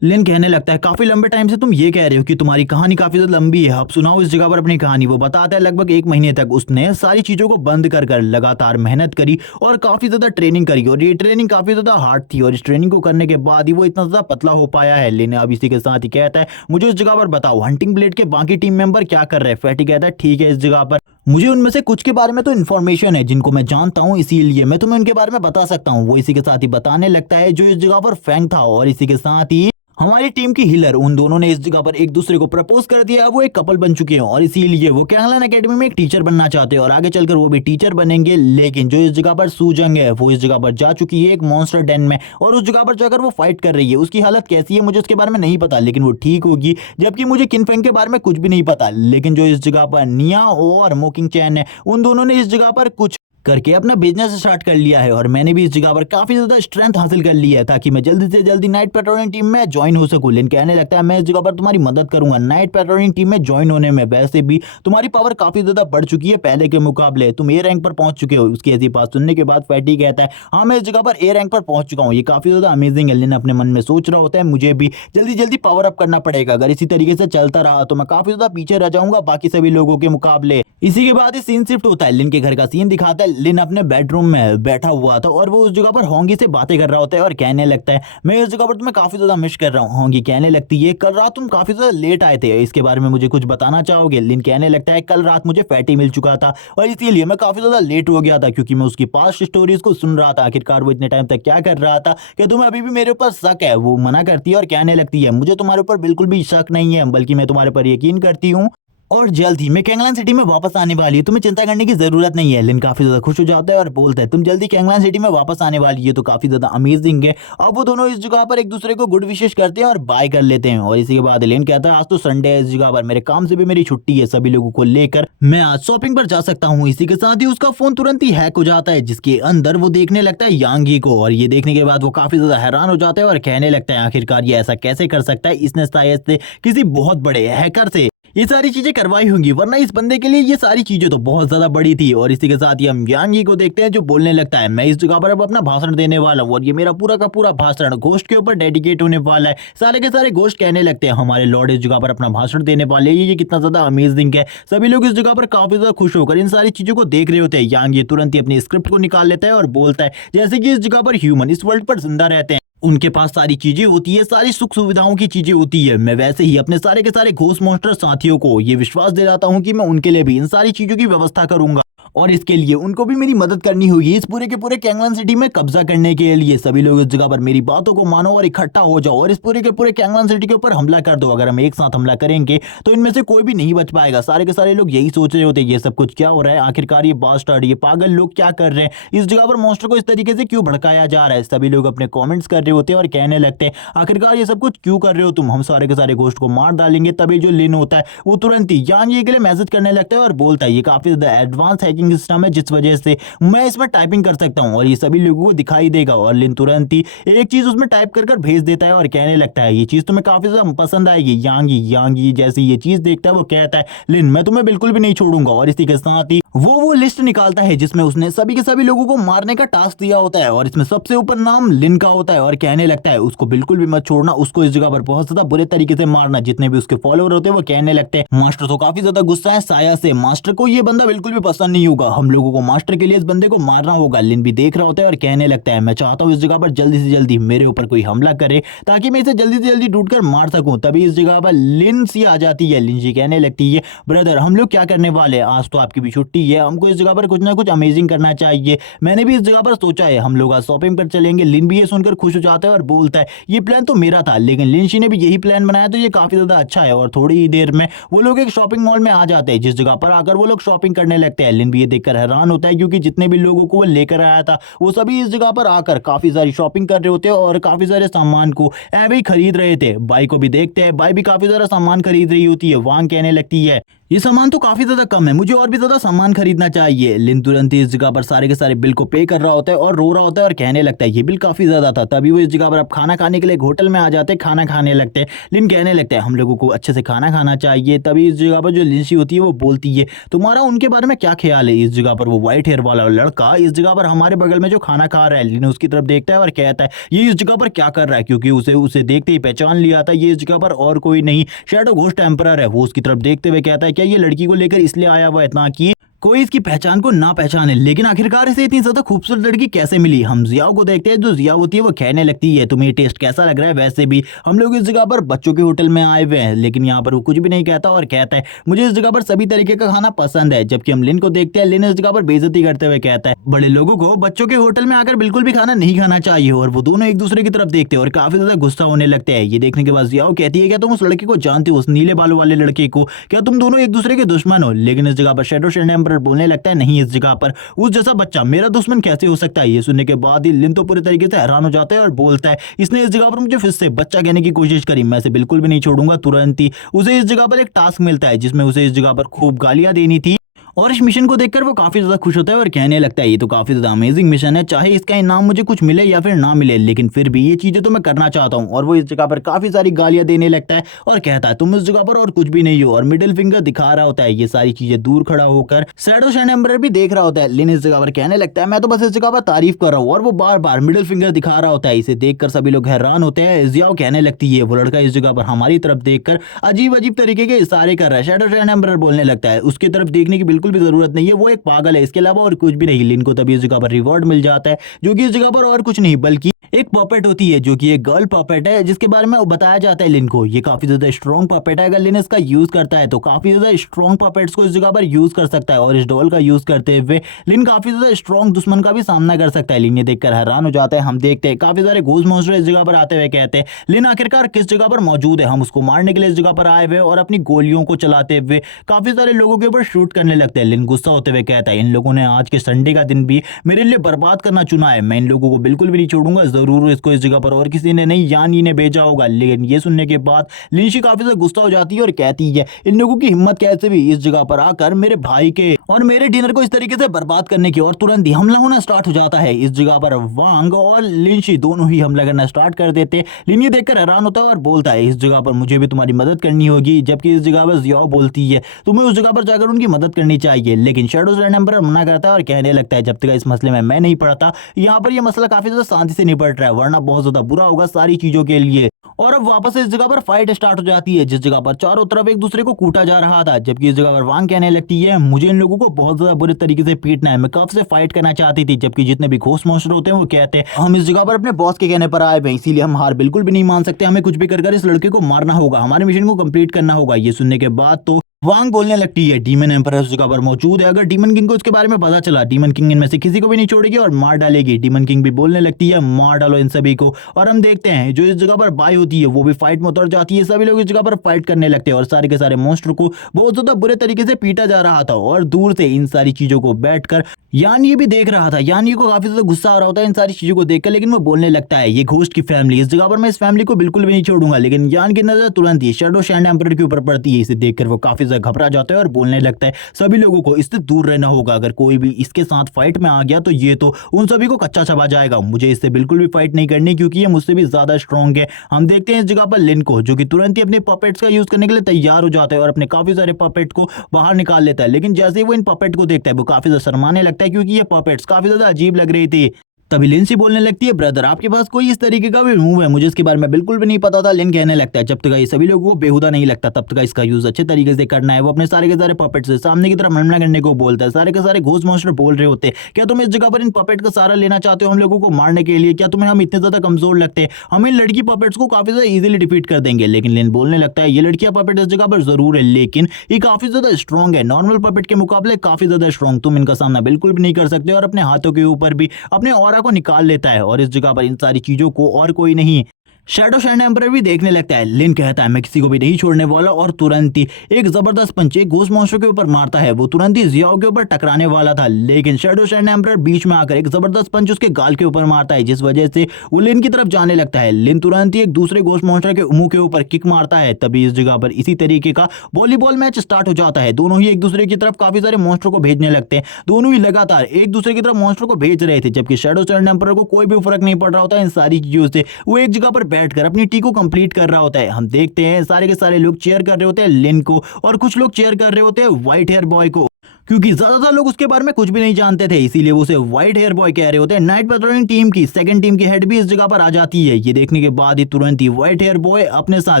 लिन कहने लगता है काफी लंबे टाइम से तुम ये कह रहे हो कि तुम्हारी कहानी काफी ज्यादा लंबी है, अब सुनाओ इस जगह पर अपनी कहानी। वो बताता है लगभग 1 महीने तक उसने सारी चीजों को बंद कर कर लगातार मेहनत करी और काफी ज्यादा ट्रेनिंग करी, और ये ट्रेनिंग काफी ज्यादा हार्ड थी और इस ट्रेनिंग को करने के बाद ही वो इतना ज्यादा पतला हो पाया है। लिन अब इसी के साथ ही कहता है मुझे इस जगह पर बताओ हंटिंग ब्लेड के बाकी टीम मेंबर क्या कर रहे हैं। फैटी कहता है ठीक है इस जगह पर मुझे उनमें से कुछ के बारे में तो इन्फॉर्मेशन है जिनको मैं जानता हूँ, इसीलिए मैं तुम्हें उनके बारे में बता सकता हूँ। वो इसी के साथ ही बताने लगता है जो इस जगह पर फैंग था और इसी के साथ ही हमारी टीम की हिलर, उन दोनों ने इस जगह पर एक दूसरे को प्रपोज कर दिया। वो एक कपल बन चुके हैं और इसीलिए वो कैंगलन एकेडमी में एक टीचर बनना चाहते हैं और आगे चलकर वो भी टीचर बनेंगे। लेकिन जो इस जगह पर सूजंग है वो इस जगह पर जा चुकी है एक मॉन्स्टर डेन में और उस जगह पर जाकर वो फाइट कर रही है। उसकी हालत कैसी है मुझे उसके बारे में नहीं पता, लेकिन वो ठीक होगी। जबकि मुझे किनफेंग के बारे में कुछ भी नहीं पता, लेकिन जो इस जगह पर निया और मोकिंग चैन है उन दोनों ने इस जगह पर कुछ करके अपना बिजनेस स्टार्ट कर लिया है और मैंने भी इस जगह पर काफी ज्यादा स्ट्रेंथ हासिल कर ली है ताकि मैं जल्दी से जल्दी नाइट पेट्रोलिंग टीम में ज्वाइन हो सकूं। लिन कहने लगता है मैं इस जगह पर तुम्हारी मदद करूंगा नाइट पेट्रोलिंग टीम में ज्वाइन होने में। वैसे भी तुम्हारी पावर काफी ज्यादा बढ़ चुकी है पहले के मुकाबले, तुम ए रैंक पर पहुंच चुके हो। उसकी ऐसी बात सुनने के बाद फैटी कहता है हाँ मैं इस जगह पर ए रैंक पर पहुंच चुका हूँ, ये काफी ज्यादा अमेजिंग है। लिन अपने मन में सोच रहा होता है मुझे भी जल्दी जल्दी पावर अप करना पड़ेगा, अगर इसी तरीके से चलता रहा तो मैं काफी ज्यादा पीछे रह जाऊंगा बाकी सभी लोगों के मुकाबले। इसी के बाद सीन शिफ्ट होता है, लिन के घर का सीन दिखाता है। लिन अपने बेडरूम में बैठा हुआ था और वो उस जगह पर होंगी से बातें कर रहा होता है और कहने लगता है मैं इस जगह पर तुम्हें काफी ज्यादा मिस कर रहा हूँ। होंगी कहने लगती है कल रात तुम काफी ज्यादा लेट आए थे, इसके बारे में मुझे कुछ बताना चाहोगे। लिन कहने लगता है कल रात मुझे फैटी मिल चुका था और इसीलिए मैं काफी ज्यादा लेट हो गया था क्योंकि मैं उसकी पास्ट स्टोरीज को सुन रहा था, आखिरकार वो इतने टाइम तक क्या कर रहा था कि तुम्हें अभी भी मेरे ऊपर शक है। वो मना करती है और कहने लगती है मुझे तुम्हारे ऊपर बिल्कुल भी शक नहीं है, बल्कि मैं तुम्हारे पर यकीन करती हूँ और जल्द ही मैं कैंगलन सिटी में वापस आने वाली हूँ, तुम्हें चिंता करने की जरूरत नहीं है। लिन काफी ज्यादा खुश हो जाता है और बोलता है तुम जल्दी कैंगलन सिटी में वापस आने वाली है तो काफी ज्यादा अमेजिंग है। अब वो दोनों इस जगह पर एक दूसरे को गुड विशेष करते हैं और बाय कर लेते हैं और इसी के बाद लिन कहता है आज तो संडे है, इस जगह पर मेरे काम से भी मेरी छुट्टी है, सभी लोगों को लेकर मैं आज शॉपिंग पर जा सकता हूँ। इसी के साथ ही उसका फोन तुरंत ही हैक हो जाता है जिसके अंदर वो देखने लगता है यांगी को, और ये देखने के बाद वो काफी ज्यादा हैरान हो जाता है और कहने लगता है आखिरकार ये ऐसा कैसे कर सकता है, इसने शायद से किसी बहुत बड़े हैकर से ये सारी चीजें करवाई होंगी, वरना इस बंदे के लिए ये सारी चीजें तो बहुत ज्यादा बड़ी थी। और इसी के साथ ही हम यांगी को देखते हैं जो बोलने लगता है मैं इस जगह पर अब अपना भाषण देने वाला हूँ और ये मेरा पूरा का पूरा भाषण घोस्ट के ऊपर डेडिकेट होने वाला है। सारे के सारे घोस्ट कहने लगते हैं हमारे लॉर्ड इस जगह पर अपना भाषण देने वाले ये कितना ज्यादा अमेजिंग है। सभी लोग इस जगह पर काफी ज्यादा खुश होकर इन सारी चीजों को देख रहे होते हैं। यांगी तुरंत ही अपनी स्क्रिप्ट को निकाल लेता है और बोलता है जैसे कि इस जगह पर ह्यूमन इस वर्ल्ड पर जिंदा रहते हैं, उनके पास सारी चीजें होती है, सारी सुख सुविधाओं की चीजें होती है। मैं वैसे ही अपने सारे के सारे घोस्ट मॉन्स्टर साथियों को ये विश्वास दिलाता हूँ कि मैं उनके लिए भी इन सारी चीजों की व्यवस्था करूंगा और इसके लिए उनको भी मेरी मदद करनी होगी इस पूरे के पूरे कैंगलन सिटी में कब्जा करने के लिए। सभी लोग इस जगह पर मेरी बातों को मानो और इकट्ठा हो जाओ और इस पूरे के पूरे कैंगलन सिटी के ऊपर हमला कर दो। अगर हम एक साथ हमला करेंगे तो इनमें से कोई भी नहीं बच पाएगा। सारे के सारे लोग यही सोच रहे होते ये सब कुछ क्या हो रहा है, आखिरकार ये बास्टर्ड ये पागल लोग क्या कर रहे हैं, इस जगह पर मॉन्स्टर को इस तरीके से क्यों भड़काया जा रहा है। सभी लोग अपने कॉमेंट्स कर रहे होते हैं और कहने लगते हैं आखिरकार ये सब कुछ क्यों कर रहे हो तुम, हम सारे के सारे घोस्ट को मार डालेंगे। तभी जो लिन होता है वो तुरंत ही यांगी के लिए मैसेज करने लगता है और बोलता है ये काफी ज्यादा एडवांस हैकिंग सिस्टम है जिस वजह से मैं इसमें टाइपिंग कर सकता हूं और ये सभी लोगों को दिखाई देगा। और लिन तुरंत ही एक चीज उसमें टाइप कर भेज देता है और कहने लगता है ये चीज तुम्हें काफी ज्यादा पसंद आएगी। यांगी जैसे ये चीज देखता है वो कहता है लिन मैं तुम्हें बिल्कुल भी नहीं छोड़ूंगा। और इसी के साथ ही वो लिस्ट निकालता है जिसमें उसने सभी के सभी लोगों को मारने का टास्क दिया होता है और इसमें सबसे ऊपर नाम लिन का होता है और कहने लगता है उसको बिल्कुल भी मत छोड़ना, उसको इस जगह पर बहुत ज्यादा बुरे तरीके से मारना। जितने भी उसके फॉलोअर होते हैं वो कहने लगते हैं मास्टर तो काफी ज्यादा गुस्सा है साया से, मास्टर को ये बंदा बिल्कुल भी पसंद नहीं होगा, हम लोगों को मास्टर के लिए इस बंदे को मारना होगा। लिन भी देख रहा होता है और कहने लगता है मैं चाहता हूँ इस जगह पर जल्दी से जल्दी मेरे ऊपर कोई हमला करे ताकि मैं इसे जल्दी से जल्दी ढूंढ कर मार सकूं। तभी इस जगह पर लिन सी आ जाती है। लिन जी कहने लगती है ब्रदर हम लोग क्या करने वाले हैं, आज तो आपकी भी छुट्टी है, हमको इस जगह पर कुछ ना कुछ अमेजिंग करना चाहिए। मैंने भी इस जगह पर सोचा है हम लोग आज शॉपिंग पर चलेंगे। लिन भी ये सुनकर खुश हो जाता है और बोलता है ये प्लान तो मेरा था लेकिन लिनशी ने भी यही प्लान बनाया तो ये काफी ज्यादा अच्छा है। और थोड़ी ही देर में वो लोग एक शॉपिंग मॉल में आ जाते हैं जिस जगह पर आकर वो लोग शॉपिंग करने लगते हैं। लिन भी ये देखकर हैरान होता है क्योंकि जितने भी लोगों को वो लेकर आया था वो सभी इस जगह पर आकर काफी सारी शॉपिंग कर रहे होते हैं और काफी सारे सामान को ऐसे ही खरीद रहे थे। बाई को भी देखते हैं, बाई भी काफी सारा सामान खरीद रही होती है। वांग कहने लगती है ये सामान तो काफी ज्यादा कम है, मुझे और भी ज्यादा सामान खरीदना चाहिए। लिन तुरंत ही इस जगह पर सारे के सारे बिल को पे कर रहा होता है और रो रहा होता है और कहने लगता है ये बिल काफी ज्यादा था। तभी वो इस जगह पर अब खाना खाने के लिए एक होटल में आ जाते हैं, खाना खाने लगते हैं। लिन कहने लगता है हम लोगों को अच्छे से खाना खाना चाहिए। तभी इस जगह पर जो लिंसी होती है वो बोलती है तुम्हारा उनके बारे में क्या ख्याल है। इस जगह पर वो व्हाइट हेयर वाला लड़का इस जगह पर हमारे बगल में जो खाना खा रहा है, लिन उसकी तरफ देखता है और कहता है ये इस जगह पर क्या कर रहा है, क्योंकि उसे उसे देखते ही पहचान लिया था ये इस जगह पर और कोई नहीं शैडो घोस्ट एम्परर है। वो उसकी तरफ देखते हुए कहता है क्या ये लड़की को लेकर इसलिए आया हुआ है इतना कि कोई इसकी पहचान को ना पहचाने, लेकिन आखिरकार इसे इतनी ज्यादा खूबसूरत लड़की कैसे मिली। हम जियाओ को देखते हैं, जो जिया होती है वो कहने लगती है तुम्हें टेस्ट कैसा लग रहा है। वैसे भी हम लोग इस जगह पर बच्चों के होटल में आए हुए हैं, लेकिन यहाँ पर वो कुछ भी नहीं कहता और कहता है मुझे इस जगह पर सभी तरीके का खाना पसंद है। जबकि हम लिन को देखते हैं, लिन इस जगह पर बेइज्जती करते हुए कहता है बड़े लोगों को बच्चों के होटल में आकर बिल्कुल भी खाना नहीं खाना चाहिए। और वो दोनों एक दूसरे की तरफ देखते हैं और काफी ज्यादा गुस्सा होने लगते हैं। ये देखने के बाद जियाओ कहती है क्या तुम उस लड़के को जानते हो, उस नीले बालों वाले लड़के को, क्या तुम दोनों एक दूसरे के दुश्मन हो। लेकिन इस जगह पर शैडो एम्परर बोलने लगता है नहीं, इस जगह पर उस जैसा बच्चा मेरा दुश्मन कैसे हो सकता है। ये सुनने के बाद ही लिन तो पूरे तरीके से हैरान हो जाता है और बोलता है इसने इस जगह पर मुझे फिर से बच्चा कहने की कोशिश करी, मैं इसे बिल्कुल भी नहीं छोड़ूंगा। तुरंत ही उसे इस जगह पर एक टास्क मिलता है जिसमें उसे इस जगह पर खूब गालियां देनी थी और इस मिशन को देखकर वो काफी ज्यादा खुश होता है और कहने लगता है ये तो काफी ज्यादा अमेजिंग मिशन है, चाहे इसका इनाम मुझे कुछ मिले या फिर ना मिले, लेकिन फिर भी ये चीजें तो मैं करना चाहता हूँ। और वो इस जगह पर काफी सारी गालियां देने लगता है और कहता है तुम इस जगह पर और कुछ भी नहीं हो, और मिडिल फिंगर दिखा रहा होता है। ये सारी चीजें दूर खड़ा होकर शैडो एम्परर भी देख रहा होता है। लिन इस जगह पर कहने लगता है मैं तो बस इस जगह पर तारीफ कर रहा हूँ, और वो बार बार मिडिल फिंगर दिखा रहा होता है। इसे देखकर सभी लोग हैरान होते हैं। जियाओ कहने लगती है वो लड़का इस जगह पर हमारी तरफ देखकर अजीब अजीब तरीके के इशारे कर रहा है। शैडो एम्परर बोलने लगता है उसकी तरफ देखने की बिल्कुल भी जरूरत नहीं है, वो एक पागल है, इसके अलावा और कुछ भी नहीं। लिन को तभी इस जगह पर रिवॉर्ड मिल जाता है जो कि इस जगह पर और कुछ नहीं बल्कि एक पॉपेट होती है जो कि एक गर्ल पॉपेट है, जिसके बारे में बताया जाता है लिन को ये काफी ज्यादा स्ट्रॉन्ग पॉपेट है। अगर लिन इसका यूज करता है तो काफी ज्यादा स्ट्रॉन्ग पॉपेट्स को इस जगह पर यूज कर सकता है, और इस डॉल का यूज करते हुए लिन काफी ज्यादा स्ट्रॉन्ग दुश्मन का भी सामना कर सकता है। लिन ये देखकर हैरान हो जाता है। हम देखते हैं काफी सारे घोस्ट मॉन्स्टर इस जगह पर आते हुए कहते हैं लिन आखिरकार किस जगह पर मौजूद है, हम उसको मारने के लिए इस जगह पर आए हुए और अपनी गोलियों को चलाते हुए काफी सारे लोगों के ऊपर शूट करने लगते हैं। लिन गुस्सा होते हुए कहता है इन लोगों ने आज के संडे का दिन भी मेरे लिए बर्बाद करना चुना है, मैं इन लोगों को बिल्कुल भी नहीं छोड़ूंगा, जरूर इसको इस जगह पर और किसी ने नहीं यानी ने भेजा होगा। लेकिन ये सुनने के बाद लिंशी काफी ज्यादा गुस्सा हो जाती है और कहती है इन लोगों की हिम्मत कैसे भी इस जगह पर आकर मेरे भाई के और मेरे डिनर को इस तरीके से बर्बाद करने की। और तुरंत ही हमला होना स्टार्ट हो जाता है। इस जगह पर वांग और लिंशी दोनों ही हमला करना स्टार्ट कर देते। लिन ये देखकर हैरान होता है और बोलता है इस जगह पर मुझे भी तुम्हारी मदद करनी होगी। जबकि इस जगह पर जियाओ बोलती है तुम्हें उस जगह पर जाकर उनकी मदद करनी चाहिए, लेकिन शैडो एम्परर मना करता है और कहने लगता है जब तक इस मसले में मैं नहीं पड़ता यहाँ पर यह मसला काफी ज्यादा शांति से निपट रहा है, वरना बहुत ज्यादा बुरा होगा सारी चीजों के लिए। और अब वापस इस जगह पर फाइट स्टार्ट हो जाती है जिस जगह पर चारों तरफ एक दूसरे को कूटा जा रहा था। जबकि इस जगह पर वांग कहने लगती है मुझे इन लोगों को बहुत ज्यादा बुरे तरीके से पीटना है, मैं कब से फाइट करना चाहती थी। जबकि जितने भी घोस्ट मॉन्स्टर होते हैं वो कहते हैं हम इस जगह पर अपने बॉस के कहने पर आए हैं, इसीलिए हम हार बिल्कुल भी नहीं मान सकते, हमें कुछ भी कर इस लड़के को मारना होगा, हमारे मिशन को कंप्लीट करना होगा। ये सुनने के बाद तो वांग बोलने लगती है डीमन एम्परर उस जगह पर मौजूद है, अगर डीमन किंग को इसके बारे में पता चला डीमन किंग इनमें से किसी को भी नहीं छोड़ेगी और मार डालेगी। डीमन किंग भी बोलने लगती है मार डालो इन सभी को। और हम देखते हैं जो इस जगह पर बाई होती है वो भी फाइट में उतर जाती है। सभी लोग इस जगह पर फाइट करने लगते हैं और सारे के सारे मॉन्स्टर को बहुत ज्यादा बुरे तरीके से पीटा जा रहा था। और दूर से इन सारी चीजों को बैठकर यान ये भी देख रहा था। यान ये को काफी ज्यादा गुस्सा आ रहा होता है इन सारी चीजों को देखकर, लेकिन वो बोलने लगता है ये घोस्ट की फैमिली, इस जगह पर मैं इस फैमिली को बिल्कुल भी नहीं छोड़ूंगा। लेकिन यान की नजर तुरंत ही शैडो एम्परर के ऊपर पड़ती है। इसे देखकर वो काफी ज्यादा घबरा जाता है और बोलने लगता है सभी लोगों को इससे दूर रहना होगा, अगर कोई भी इसके साथ फाइट में आ गया तो ये तो उन सभी को कच्चा चबा जाएगा, मुझे इससे बिल्कुल भी फाइट नहीं करनी क्योंकि ये मुझसे भी ज्यादा स्ट्रॉन्ग है। हम देखते हैं इस जगह पर लिन को जो कि तुरंत ही अपने पपेट्स का यूज करने के लिए तैयार हो जाता है और अपने काफी सारे पपेट को बाहर निकाल लेता है। लेकिन जैसे ही वो इन पपेट को देखता है वो काफी ज्यादा शर्माने लगता है क्योंकि ये पपेट्स काफी ज्यादा अजीब लग रही थी। तभी लिंसी बोलने लगती है ब्रदर आपके पास कोई इस तरीके का भी मूव है, मुझे इसके बारे में बिल्कुल भी नहीं पता था। लिन कहने लगता है जब तक ये सभी लोगों को बेहुदा नहीं लगता तब तक इसका यूज अच्छे तरीके से करना है। वो अपने सारे के सारे पपेट से सामने की तरफ हमला करने को बोलता है। सारे के सारे घोस्ट मॉन्स्टर बोल रहे होते हैं क्या तुम इस जगह पर इन पपेट का सहारा लेना चाहते हो हम लोगों को मारने के लिए, क्या तुम्हें हम इतने ज्यादा कमजोर लगते हैं, हम इन लड़की पपेट्स को काफी ज्यादा इजीली डिफीट कर देंगे। लेकिन लिन बोलने लगता है ये लड़कियां पपेट इस जगह पर जरूर है लेकिन ये काफी ज्यादा स्ट्रॉन्ग है, नॉर्मल पपेट के मुकाबले काफी ज्यादा स्ट्रॉन्ग, तुम इनका सामना बिल्कुल भी नहीं कर सकते। और अपने हाथों के ऊपर भी अपने ऑरा को निकाल लेता है और इस जगह पर इन सारी चीजों को और कोई नहीं शैडो शैंड एम्परर भी देखने लगता है। लिन कहता है मैं किसी को भी नहीं छोड़ने वाला और तुरंत ही एक जबरदस्त पंच एक घोस्ट मॉन्स्टर के ऊपर मारता है। वो तुरंत ही जियाओ के ऊपर टकराने वाला था, लेकिन शैडो शैंड एम्परर बीच में आकर एक जबरदस्त पंच उसके गाल के ऊपर मारता है, जिस वजह से वो लिन की तरफ जाने लगता है। लिन तुरंत ही एक दूसरे घोस्ट मॉन्स्टर के मुंह के ऊपर किक मारता है। तभी इस जगह पर इसी तरीके का वॉलीबॉल मैच स्टार्ट हो जाता है। दोनों ही एक दूसरे की तरफ काफी सारे मॉन्स्टर को भेजने लगते हैं। दोनों ही लगातार एक दूसरे की तरफ मॉन्स्टर को भेज रहे थे, जबकि शैडो शैंड एम्परर को कोई भी फर्क नहीं पड़ रहा होता इन सारी चीजों से। वो एक जगह पर बैठकर अपनी टी को कंप्लीट कर रहा होता है। हम देखते हैं सारे के सारे लोग चेयर कर रहे होते हैं लिन को, और कुछ लोग चेयर कर रहे होते हैं व्हाइट हेयर बॉय को, क्योंकि ज्यादातर लोग उसके बारे में कुछ भी नहीं जानते थे, इसीलिए वो उसे व्हाइट हेयर बॉय कह रहे होते हैं। नाइट पेट्रोलिंग टीम की सेकंड टीम की हेड भी इस जगह पर आ जाती है। ये देखने के बाद ही तुरंत ही व्हाइट हेयर बॉय अपने साथ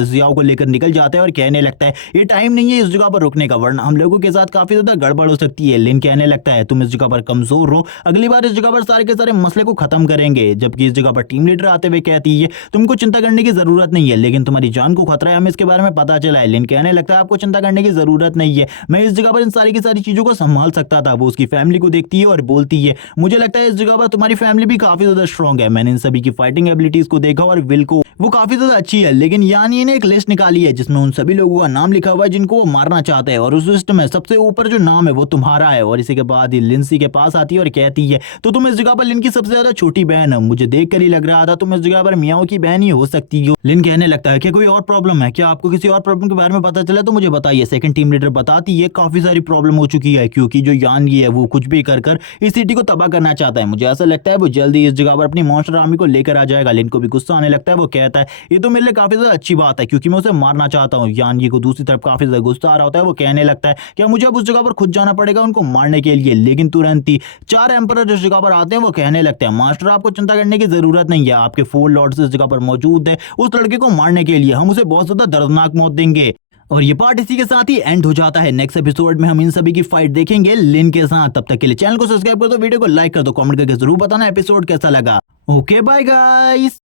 जियाओ को लेकर निकल जाता है और कहने लगता है ये टाइम नहीं है इस जगह पर रुकने का, वरना हम लोगों के साथ काफी ज्यादा गड़बड़ हो सकती है। लिन कहने लगता है तुम इस जगह पर कमजोर हो, अगली बार इस जगह पर सारे के सारे मसले को खत्म करेंगे। जबकि इस जगह पर टीम लीडर आते हुए कहती है तुमको चिंता करने की जरूरत नहीं है, लेकिन तुम्हारी जान को खतरा है, हमें इसके बारे में पता चला है। लिन कहने लगता है आपको चिंता करने की जरूरत नहीं है, मैं इस जगह पर इन सारी की सारी चीजों को संभाल सकता था। वो उसकी फैमिली को देखती है और बोलती है मुझे लगता है इस जगह पर तुम्हारी फैमिली भी काफी ज्यादा स्ट्रांग है, मैंने इन सभी की फाइटिंग एबिलिटीज को देखा और विल को वो काफी ज्यादा अच्छी है। लेकिन यानी ने एक लिस्ट निकाली है जिसमें उन सभी लोगों का नाम लिखा हुआ है जिनको वो मारना चाहते हैं, और उस लिस्ट में सबसे ऊपर जो नाम है वो तुम्हारा है। और इसी के बाद ही लिंसी के पास आती है और कहती है तो तुम इस जगह पर लिन की सबसे ज्यादा छोटी बहन है, मुझे देख कर ही लग रहा था तुम इस जगह पर मियाओ की बहन ही हो सकती हो। लिन कहने लगता है कि कोई और प्रॉब्लम है क्या, आपको किसी और प्रॉब्लम के बारे में पता चला तो मुझे बताइए। सेकंड टीम लीडर बताती है काफी सारी प्रॉब्लम हो चुकी है, क्योंकि जो यान ये है वो कुछ भी कर इस सिटी को तबाह करना चाहता है। मुझे ऐसा लगता है वो जल्दी इस जगह पर अपनी मॉन्स्टर आर्मी को लेकर आ जाएगा। लिन को भी गुस्सा आने लगता है, वो कहता है ये तो मेरे लिए काफी ज्यादा अच्छी बात है क्योंकि मैं उसे मारना चाहता हूँ। यान ये को दूसरी तरफ काफी ज्यादा गुस्सा आ रहा होता है, वो कहने लगता है क्या मुझे अब उस जगह पर खुद जाना पड़ेगा उनको मारने के लिए। लेकिन तुरंत ही 4 एम्परर जिस जगह पर आते हैं वो कहने लगते हैं मास्टर आपको चिंता करने की जरूरत नहीं है, आपके 4 लॉर्ड्स इस जगह पर मौजूद है उस लड़के को मारने के लिए, हम उसे बहुत ज्यादा दर्दनाक मौत देंगे। और ये पार्ट इसी के साथ ही एंड हो जाता है। नेक्स्ट एपिसोड में हम इन सभी की फाइट देखेंगे लिन के साथ। तब तक के लिए चैनल को सब्सक्राइब कर दो, वीडियो को लाइक कर दो, कमेंट करके जरूर बताना एपिसोड कैसा लगा। Okay bye guys.